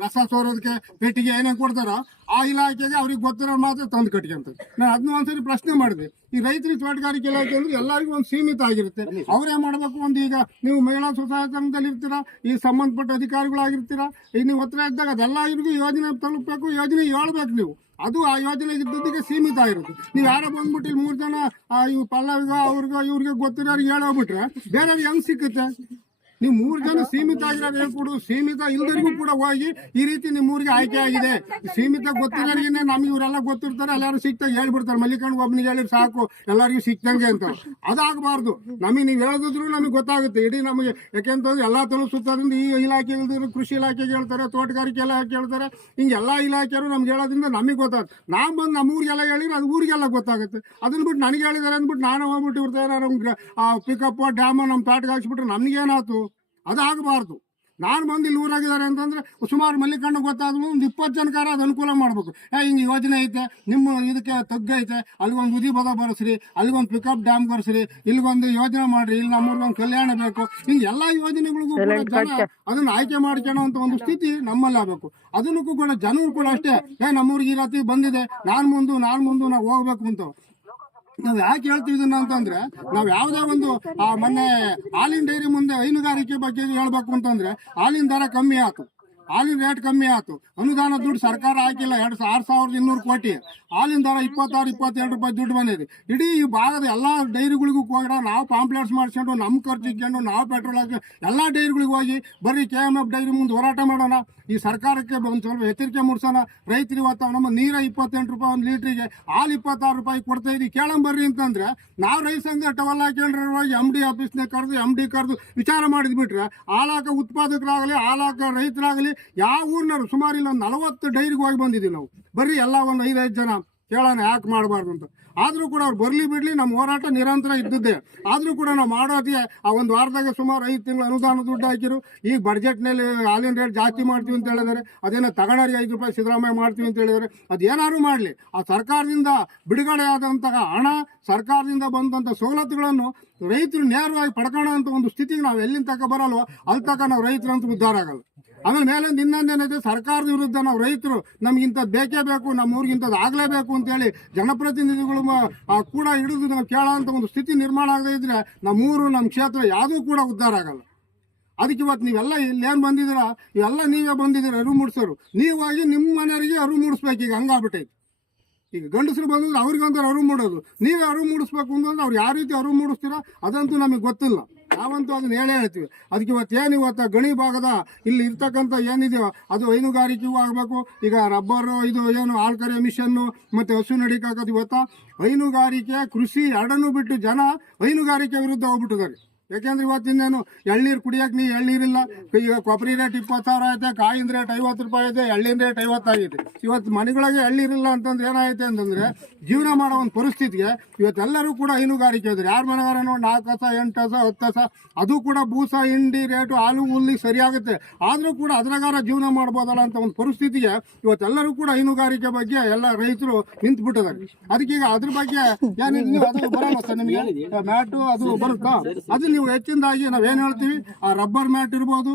ರಸ ಸೋರೋದಕ್ಕೆ ಪೆಟ್ಟಿಗೆ ಏನೇನು ಕೊಡ್ತಾರೋ ಆ ಇಲಾಖೆಗೆ ಅವ್ರಿಗೆ ಗೊತ್ತಿರೋ ಮಾತ್ರ ತಂದು ಕಟ್ಕೊಂತಾರೆ. ನಾನು ಅದನ್ನ ಒಂದ್ಸರಿ ಪ್ರಶ್ನೆ ಮಾಡಿದೆ, ಈ ರೈತರಿಗೆ ತೋಟಗಾರಿಕೆ ಇಲಾಖೆ ಅಂದ್ರೆ ಎಲ್ಲರಿಗೂ ಒಂದು ಸೀಮಿತ ಆಗಿರುತ್ತೆ. ಅವ್ರೇ ಮಾಡಬೇಕು. ಒಂದು ಈಗ ನೀವು ಮಹಿಳಾ ಸ್ವಸಹಾಯ ಸಂಘದಲ್ಲಿ ಇರ್ತೀರಾ, ಈ ಸಂಬಂಧಪಟ್ಟ ಅಧಿಕಾರಿಗಳಾಗಿರ್ತೀರಾ, ಈಗ ನೀವು ಹತ್ರ ಇದ್ದಾಗ ಅದೆಲ್ಲ ಇವ್ರಿಗೆ ಯೋಜನೆ ತಲುಪಬೇಕು, ಯೋಜನೆ ಹೇಳ್ಬೇಕು ನೀವು. ಅದು ಆ ಯೋಜನೆ ಇದ್ದದಿಗೆ ಸೀಮಿತ ಆಗಿರುತ್ತೆ. ನೀವು ಯಾರೋ ಬಂದ್ಬಿಟ್ಟು ಇಲ್ಲಿ 3 ಜನ ಇವ್ ಪಲ್ಲವಿಗ ಇವ್ರಿಗೆ ಗೊತ್ತಿರೋರಿಗೆ ಹೇಳೋಗ್ಬಿಟ್ರೆ ಬೇರೆಯವ್ರಿಗೆ ಹೆಂಗ್ ಸಿಕ್ಕುತ್ತೆ? ನೀವು 3 ಜನ ಸೀಮಿತ ಆಗಿರೋರು ಹೇಳ್ಕೊಡು, ಸೀಮಿತ ಇಲ್ದರಿಗೂ ಕೂಡ ಹೋಗಿ ಈ ರೀತಿ ನಿಮ್ಮ ಊರಿಗೆ ಆಯ್ಕೆ ಆಗಿದೆ. ಸೀಮಿತ ಗೊತ್ತಿರೋರಿಗೇನೆ ನಮ್ಗೆ ಇವರೆಲ್ಲ ಗೊತ್ತಿರ್ತಾರೆ, ಎಲ್ಲರೂ ಸಿಕ್ತಾಗ ಹೇಳ್ಬಿಡ್ತಾರೆ, ಮಲ್ಲಿಕಣ್ಣ ಒಬ್ಬನಿಗೆ ಹೇಳಿದ್ರೆ ಸಾಕು ಎಲ್ಲರಿಗೂ ಸಿಕ್ತಂಗೆ ಅಂತ. ಅದಾಗಬಾರ್ದು. ನಮಗೆ ನೀವು ಹೇಳಿದ್ರು ನಮಗೆ ಗೊತ್ತಾಗುತ್ತೆ ಇಡೀ ನಮಗೆ. ಯಾಕೆಂತಂದ್ರೆ ಎಲ್ಲ ತಲುಪಿಸುತ್ತದ್ರಿಂದ ಈ ಇಲಾಖೆ ಇಲ್ದಿರೋ ಕೃಷಿ ಇಲಾಖೆಗೆ ಹೇಳ್ತಾರೆ, ತೋಟಗಾರಿಕೆ ಇಲಾಖೆ ಹೇಳ್ತಾರೆ, ಹಿಂಗೆ ಎಲ್ಲ ಇಲಾಖೆಯವರು ನಮ್ಗೆ ಹೇಳೋದ್ರಿಂದ ನಮಗೆ ಗೊತ್ತಾಗುತ್ತೆ. ನಾವು ಬಂದು ನಮ್ಮ ಊರಿಗೆಲ್ಲ ಹೇಳಿದ್ರೆ ಅದು ಊರಿಗೆಲ್ಲ ಗೊತ್ತಾಗುತ್ತೆ. ಅದನ್ನ ಬಿಟ್ಟು ನನಗೆ ಹೇಳಿದಾರೆ ಅಂದ್ಬಿಟ್ಟು ನಾನು ಹೋಗ್ಬಿಟ್ಟು ಇರ್ತಾರೆ ಪಿಕಪ್ ಡ್ಯಾಮ್ ನಮ್ಮ ತೋಟಕ್ಕೆ ಹಾಕ್ಸ್ಬಿಟ್ರೆ ನಮಗೇನಾಯ್ತು? ಅದಾಗಬಾರ್ದು. ನಾನು ಬಂದು ಇಲ್ಲಿ ಊರಾಗಿದ್ದಾರೆ ಅಂತಂದ್ರೆ ಸುಮಾರು ಮಲ್ಲಿಕಣ್ಣ ಗೊತ್ತಾದ್ರು ಒಂದು 20 ಜನಕಾರ ಅದು ಅನುಕೂಲ ಮಾಡ್ಬೇಕು. ಹಿಂಗೆ ಯೋಜನೆ ಐತೆ, ನಿಮ್ಮ ಇದಕ್ಕೆ ತಗ್ಗೈತೆ, ಅಲ್ಲಿಗೊಂದು ಉದಿ ಬದ ಬರ್ಸ್ರಿ, ಅಲ್ಲಿಗೊಂದು ಪಿಕಪ್ ಡ್ಯಾಮ್ ಬರ್ಸ್ರಿ, ಇಲ್ಲಿಗೊಂದು ಯೋಜನೆ ಮಾಡ್ರಿ, ಇಲ್ಲಿ ನಮ್ಮೂರಿಗೊಂದು ಕಲ್ಯಾಣ ಬೇಕು. ಹಿಂಗೆ ಎಲ್ಲ ಯೋಜನೆಗಳಿಗೂ ಕೂಡ ಜನ ಅದನ್ನ ಆಯ್ಕೆ ಮಾಡ್ಕೊಳ್ಳೋ ಅಂತ ಒಂದು ಸ್ಥಿತಿ ನಮ್ಮಲ್ಲಿ ಆಗಬೇಕು. ಅದನ್ನಕ್ಕೂ ಕೂಡ ಜನರು ಕೂಡ ಅಷ್ಟೇ, ನಮ್ಮೂರಿಗೆ ಈ ರಾತ್ರಿ ಬಂದಿದೆ, ನಾನು ಮುಂದೆ ನಾವು ಹೋಗ್ಬೇಕು ಅಂತ. ನಾವು ಯಾಕೆ ಹೇಳ್ತೀವಿ ಇದನ್ನ ಅಂತಂದ್ರೆ, ನಾವು ಯಾವುದೇ ಒಂದು ಮೊನ್ನೆ ಹಾಲಿನ ಡೈರಿ ಮುಂದೆ ಹೈನುಗಾರಿಕೆ ಬಗ್ಗೆ ಹೇಳ್ಬೇಕು ಅಂತಂದ್ರೆ ಹಾಲಿನ ದರ ಕಮ್ಮಿ ಆಯ್ತು, ಹಾಲಿನ ರೇಟ್ ಕಮ್ಮಿ ಆಯ್ತು, ಅನುದಾನ ದುಡ್ಡು ಸರ್ಕಾರ ಹಾಕಿಲ್ಲ, 6,200 ಕೋಟಿ. ಹಾಲಿನ ದರ 26-22 ರೂಪಾಯಿ ದುಡ್ಡು ಬಂದಿದೆ. ಇಡೀ ಈ ಭಾಗದ ಎಲ್ಲ ಡೈರಿಗಳಿಗೂ ಕೂಡ ನಾವು ಪಾಂಪ್ಲೆಟ್ಸ್ ಮಾಡಿಸ್ಕೊಂಡು ನಮ್ಮ ಖರ್ಚು ಇಟ್ಕೊಂಡು ನಾವು ಪೆಟ್ರೋಲ್ ಹಾಕಿ ಎಲ್ಲ ಡೈರಿಗಳಿಗೆ ಹೋಗಿ ಬರ್ರಿ KMF ಡೈರಿ ಮುಂದೆ ಹೋರಾಟ ಮಾಡೋಣ, ಈ ಸರ್ಕಾರಕ್ಕೆ ಒಂದು ಸ್ವಲ್ಪ ಎಚ್ಚರಿಕೆ ಮೂಡಿಸೋಣ. ರೈತರು ಇವತ್ತು ನಮ್ಮ ನೀರ 28 ರೂಪಾಯಿ ಒಂದು ಲೀಟ್ರಿಗೆ, ಹಾಲು 26 ರೂಪಾಯಿ ಕೊಡ್ತಾ ಇದ್ದೀವಿ, ಕೇಳಂಬರ್ರಿ ಅಂತಂದ್ರೆ ನಾವು ರೈತ ಸಂಘ ಟವಲ್ ಹಾಕೊಂಡ್ರೆ ಹೋಗಿ MD ಆಫೀಸ್ನಾಗ ಕರೆದು ವಿಚಾರ ಮಾಡಿದ್ಬಿಟ್ರೆ ಹಾಲಾಕ ಉತ್ಪಾದಕರಾಗಲಿ ಹಾಲಾಕ ರೈತರಾಗಲಿ ಯಾವ ಊರಿನವರು ಸುಮಾರು ಇಲ್ಲ 40 ಡೈರಿಗೆ ಹೋಗಿ ಬಂದಿದ್ದೀವಿ ನಾವು. ಬರ್ರಿ ಎಲ್ಲ ಒಂದು 5-5 ಜನ ಕೇಳೋಣ ಯಾಕೆ ಮಾಡಬಾರ್ದು ಅಂತ. ಆದರೂ ಕೂಡ ಅವ್ರು ಬರಲಿ ಬಿಡಲಿ ನಮ್ಮ ಹೋರಾಟ ನಿರಂತರ ಇದ್ದದ್ದೇ. ಆದರೂ ಕೂಡ ನಾವು ಮಾಡೋದೇ ಆ ಒಂದು ವಾರದಾಗ ಸುಮಾರು 5 ತಿಂಗಳು ಅನುದಾನ ದುಡ್ಡು ಹಾಕಿರು. ಈಗ ಬಡ್ಜೆಟ್ನಲ್ಲಿ ಹಾಲಿನ ರೇಟ್ ಜಾಸ್ತಿ ಮಾಡ್ತೀವಿ ಅಂತ ಹೇಳಿದ್ದಾರೆ. ಅದೇನೋ ತಗೊಂಡವ್ರಿಗೆ 5 ರೂಪಾಯಿ ಸಿದ್ದರಾಮಯ್ಯ ಮಾಡ್ತೀವಿ ಅಂತ ಹೇಳಿದ್ದಾರೆ. ಅದೇನಾದ್ರು ಮಾಡಲಿ, ಆ ಸರ್ಕಾರದಿಂದ ಬಿಡುಗಡೆ ಆದಂತಹ ಹಣ, ಸರ್ಕಾರದಿಂದ ಬಂದಂಥ ಸವಲತ್ತುಗಳನ್ನು ರೈತರು ನೇರವಾಗಿ ಪಡ್ಕೊಳ್ಳೋ ಅಂತ ಒಂದು ಸ್ಥಿತಿಗೆ ನಾವು ಎಲ್ಲಿಂದ ತಕ ಬರಲ್ವೋ ಅಲ್ಲಿ ತಕ ನಾವು ರೈತರಂತೂ ಉದ್ಧಾರ ಆಗಲ್ಲ. ಆಮೇಲೆ ಮೇಲೆ ಇನ್ನೊಂದೇನಿದೆ, ಸರ್ಕಾರದ ವಿರುದ್ಧ ನಾವು ರೈತರು ನಮ್ಗಿಂಥದ್ದು ಬೇಕೇ ಬೇಕು, ನಮ್ಮ ಊರಿಗಿಂಥದ್ದು ಆಗಲೇಬೇಕು ಅಂತೇಳಿ ಜನಪ್ರತಿನಿಧಿಗಳು ಕೂಡ ಹಿಡಿದು ನಾವು ಕೇಳೋ ಅಂತ ಒಂದು ಸ್ಥಿತಿ ನಿರ್ಮಾಣ ಆಗದೇ ಇದ್ರೆ ನಮ್ಮೂರು ನಮ್ಮ ಕ್ಷೇತ್ರ ಯಾವುದೂ ಕೂಡ ಉದ್ಧಾರ ಆಗಲ್ಲ. ಅದಕ್ಕೆ ಇವತ್ತು ನೀವೆಲ್ಲ ಇಲ್ಲೇನು ಬಂದಿದ್ದೀರಾ, ಇವೆಲ್ಲ ನೀವೇ ಬಂದಿದ್ದೀರ ಅರಿವು ಮೂಡಿಸೋರು. ನೀವಾಗಿ ನಿಮ್ಮ ಮನೆಯವರಿಗೆ ಅರಿವು ಮೂಡಿಸ್ಬೇಕು. ಈಗ ಹಂಗಾಗ್ಬಿಟ್ಟೈತಿ. ಈಗ ಗಂಡಸರು ಬಂದ್ರೆ ಅವ್ರಿಗಂತ ಅರಿವು ಮೂಡೋದು, ನೀವೇ ಅರಿವು ಮೂಡಿಸ್ಬೇಕು ಅಂತಂದ್ರೆ ಅವ್ರು ಯಾವ ರೀತಿ ಅರಿವು ಮೂಡಿಸ್ತೀರಾ ಅದಂತೂ ನಮಗೆ ಗೊತ್ತಿಲ್ಲ. ನಾವಂತೂ ಅದನ್ನ ಹೇಳ್ತೀವಿ. ಅದಕ್ಕೆ ಇವತ್ತು ಗಣಿ ಭಾಗದ ಇಲ್ಲಿ ಇರ್ತಕ್ಕಂಥ ಏನಿದೆಯೋ ಅದು ಹೈನುಗಾರಿಕೆಗೂ ಆಗಬೇಕು. ಈಗ ರಬ್ಬರು ಇದು ಏನು ಆಳ್ಕರೆ ಮಿಷನ್ನು ಮತ್ತು ಹಸು ನಡಿಕಾಕದು. ಇವತ್ತು ಹೈನುಗಾರಿಕೆ ಕೃಷಿ ಎರಡನ್ನೂ ಬಿಟ್ಟು ಜನ ಹೈನುಗಾರಿಕೆ ವಿರುದ್ಧ ಹೋಗ್ಬಿಟ್ಟಿದ್ದಾರೆ. ಯಾಕೆಂದ್ರೆ ಇವತ್ತಿಂದೇನು ಎಳ್ನೀರು ಕುಡಿಯಕ್ಕೆ ನೀ ಎಳ್ನೀರಿಲ್ಲ. ಈಗ ಕೊಬ್ಬರಿ ರೇಟ್ 20,000 ಐತೆ, ಕಾಯಿನ ರೇಟ್ 50 ರೂಪಾಯಿ ಇದೆ, ಎಳ್ಳಿನ ರೇಟ್ 50 ಆಗಿದೆ. ಇವತ್ತು ಮನೆಗಳಿಗೆ ಎಳ್ನೀರಿಲ್ಲ ಅಂತಂದ್ರೆ ಏನಾಯ್ತು ಅಂತಂದ್ರೆ ಜೀವನ ಮಾಡೋ ಒಂದು ಪರಿಸ್ಥಿತಿಗೆ ಇವತ್ತೆಲ್ಲರೂ ಕೂಡ ಹೈನುಗಾರಿಕೆ ಇದ್ದಾರೆ. ಯಾರ ಮನೆಗಾರ ನೋಡಿ 4 ಹಸ 8 ಹಸ 10 ಹಸ, ಅದು ಕೂಡ ಬೂಸ ಹಿಂಡಿ ರೇಟು ಹಾಲು ಹುಲ್ಲಿಗೆ ಸರಿಯಾಗುತ್ತೆ, ಆದರೂ ಕೂಡ ಅದ್ರಾಗಾರ ಜೀವನ ಮಾಡ್ಬೋದಲ್ಲ ಅಂತ ಒಂದು ಪರಿಸ್ಥಿತಿಗೆ ಇವತ್ತೆಲ್ಲರೂ ಕೂಡ ಹೈನುಗಾರಿಕೆ ಬಗ್ಗೆ ಎಲ್ಲ ರೈತರು ನಿಂತ್ಬಿಟ್ಟಿದ್ದಾರೆ. ಅದಕ್ಕೀಗ ಅದ್ರ ಬಗ್ಗೆ ಏನಿದೆ ನೀವು ಅದು ಬರೋಲ್ಲ ಸರ್, ನಿಮಗೆ ಮ್ಯಾಟು ಅದು ಬರುತ್ತಾ? ಅದು ನೀವು ಹೆಚ್ಚಿನದಾಗಿ ನಾವೇನು ಹೇಳ್ತೀವಿ, ಆ ರಬ್ಬರ್ ಮ್ಯಾಟ್ ಇರ್ಬೋದು,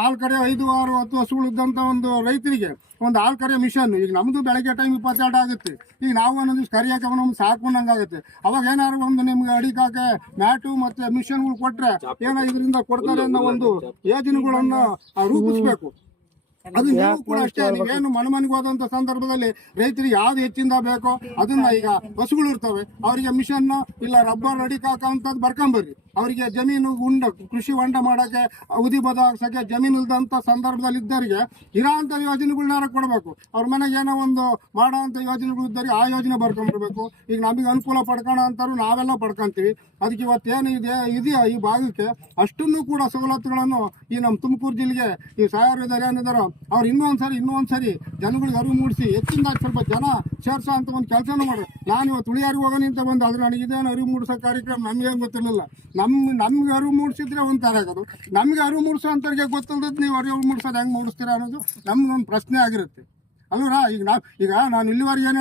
ಹಾಲು ಕಡೆ 5, 6, 10 ಹಸುಗಳಿದ್ದಂಥ ಒಂದು ರೈತರಿಗೆ ಒಂದು ಹಾಲು ಕರೆಯೋ ಮಿಷನ್. ಈಗ ನಮ್ಮದು ಬೆಳಗ್ಗೆ ಟೈಮ್ 22 ಆಗುತ್ತೆ, ಈಗ ನಾವು ಒಂದೊಂದು ದಿವಸ ಕರಿಯಾಕೆ ಒಂದು ಸಾಕೊಂಡಂಗೆ ಆಗುತ್ತೆ. ಅವಾಗ ಏನಾದ್ರು ಒಂದು ನಿಮ್ಗೆ ಅಡಿಕಾಕೆ ಮ್ಯಾಟು ಮತ್ತೆ ಮಿಷನ್ಗಳು ಕೊಟ್ಟರೆ ಏನೋ ಇದರಿಂದ ಕೊಡ್ತಾರೆ ಅನ್ನೋ ಒಂದು ಯೋಜನೆಗಳನ್ನು ರೂಪಿಸ್ಬೇಕು. ಅದು ನೀವು ಕೂಡ ಅಷ್ಟೇ, ನೀವೇನು ಮನೆಗೆ ಹೋದಂತ ಸಂದರ್ಭದಲ್ಲಿ ರೈತರಿಗೆ ಯಾವ್ದು ಹೆಚ್ಚಿಂದ ಬೇಕೋ ಅದನ್ನ, ಈಗ ಹಸುಗಳು ಇರ್ತವೆ ಅವರಿಗೆ ಮಿಷನ್ ಇಲ್ಲ ರಬ್ಬರ್ ಅಡಿಕಾಕಂತದ್ದು ಬರ್ಕೊಂಬರ್ರಿ. ಅವರಿಗೆ ಜಮೀನು ಕೃಷಿ ಹೊಂಡ ಮಾಡಕ್ಕೆ ಉದಿ ಬದಲಾಯಿಸಕ್ಕೆ ಜಮೀನು ಇಲ್ದಂತ ಸಂದರ್ಭದಲ್ಲಿ ಇದ್ದವರಿಗೆ ಇರೋಂಥ ಯೋಜನೆಗಳನ್ನ ಕೊಡಬೇಕು. ಅವ್ರ ಮನೆಗೆ ಏನೋ ಒಂದು ಮಾಡೋ ಅಂತ ಯೋಜನೆಗಳು ಇದ್ದವರಿಗೆ ಆ ಯೋಜನೆ ಬರ್ಕೊಂಡ್ಬರ್ಬೇಕು. ಈಗ ನಮಗೆ ಅನುಕೂಲ ಪಡ್ಕೋಣ ಅಂತಾರು ನಾವೆಲ್ಲ ಪಡ್ಕೊಂತೀವಿ. ಅದಕ್ಕೆ ಇವತ್ತೇನು ಇದೆಯಾ ಈ ಭಾಗಕ್ಕೆ ಅಷ್ಟನ್ನು ಕೂಡ ಸವಲತ್ತುಗಳನ್ನು ಈ ನಮ್ಮ ತುಮಕೂರು ಜಿಲ್ಲೆಗೆ ಈ ಸಹಾಯರು ಏನಿದಾರೋ ಅವ್ರು ಇನ್ನೊಂದ್ಸರಿ ಜನಗಳಿಗೆ ಅರಿವು ಮೂಡಿಸಿ ಹೆಚ್ಚಿನದಾಗಿ ಸ್ವಲ್ಪ ಜನ ಸೇರ್ಸೋ ಅಂತ ಒಂದು ಕೆಲಸನೂ ಮಾಡೋದು. ನಾನು ಇವತ್ತು ಉಳಿಯಾರಿಗೆ ಹೋಗೋಣ ಅಂತ ಬಂದು ಆದ್ರೆ ನನಗಿದೇನು ಅರಿವು ಮೂಡಿಸೋ ಕಾರ್ಯಕ್ರಮ ನಮ್ಗೆ ಏನು ಗೊತ್ತಿರಲಿಲ್ಲ. ನಮ್ಗೆ ಅರಿವು ಮೂಡಿಸಿದ್ರೆ ಒಂಥರ ಆಗೋದು, ನಮ್ಗೆ ಅರಿವು ಮೂಡಿಸೋ ಅಂತವ್ರಿಗೆ ಗೊತ್ತಿಲ್ಲದ ನೀವು ಅರಿವು ಮೂಡಿಸೋದು ಹೆಂಗೆ ಮೂಡಿಸ್ತೀರಾ ಅನ್ನೋದು ನಮ್ಗೊಂದು ಪ್ರಶ್ನೆ ಆಗಿರುತ್ತೆ ಅಲ್ವರಾ. ಈಗ ನಾನು ಇಲ್ಲಿವರೆಗೆ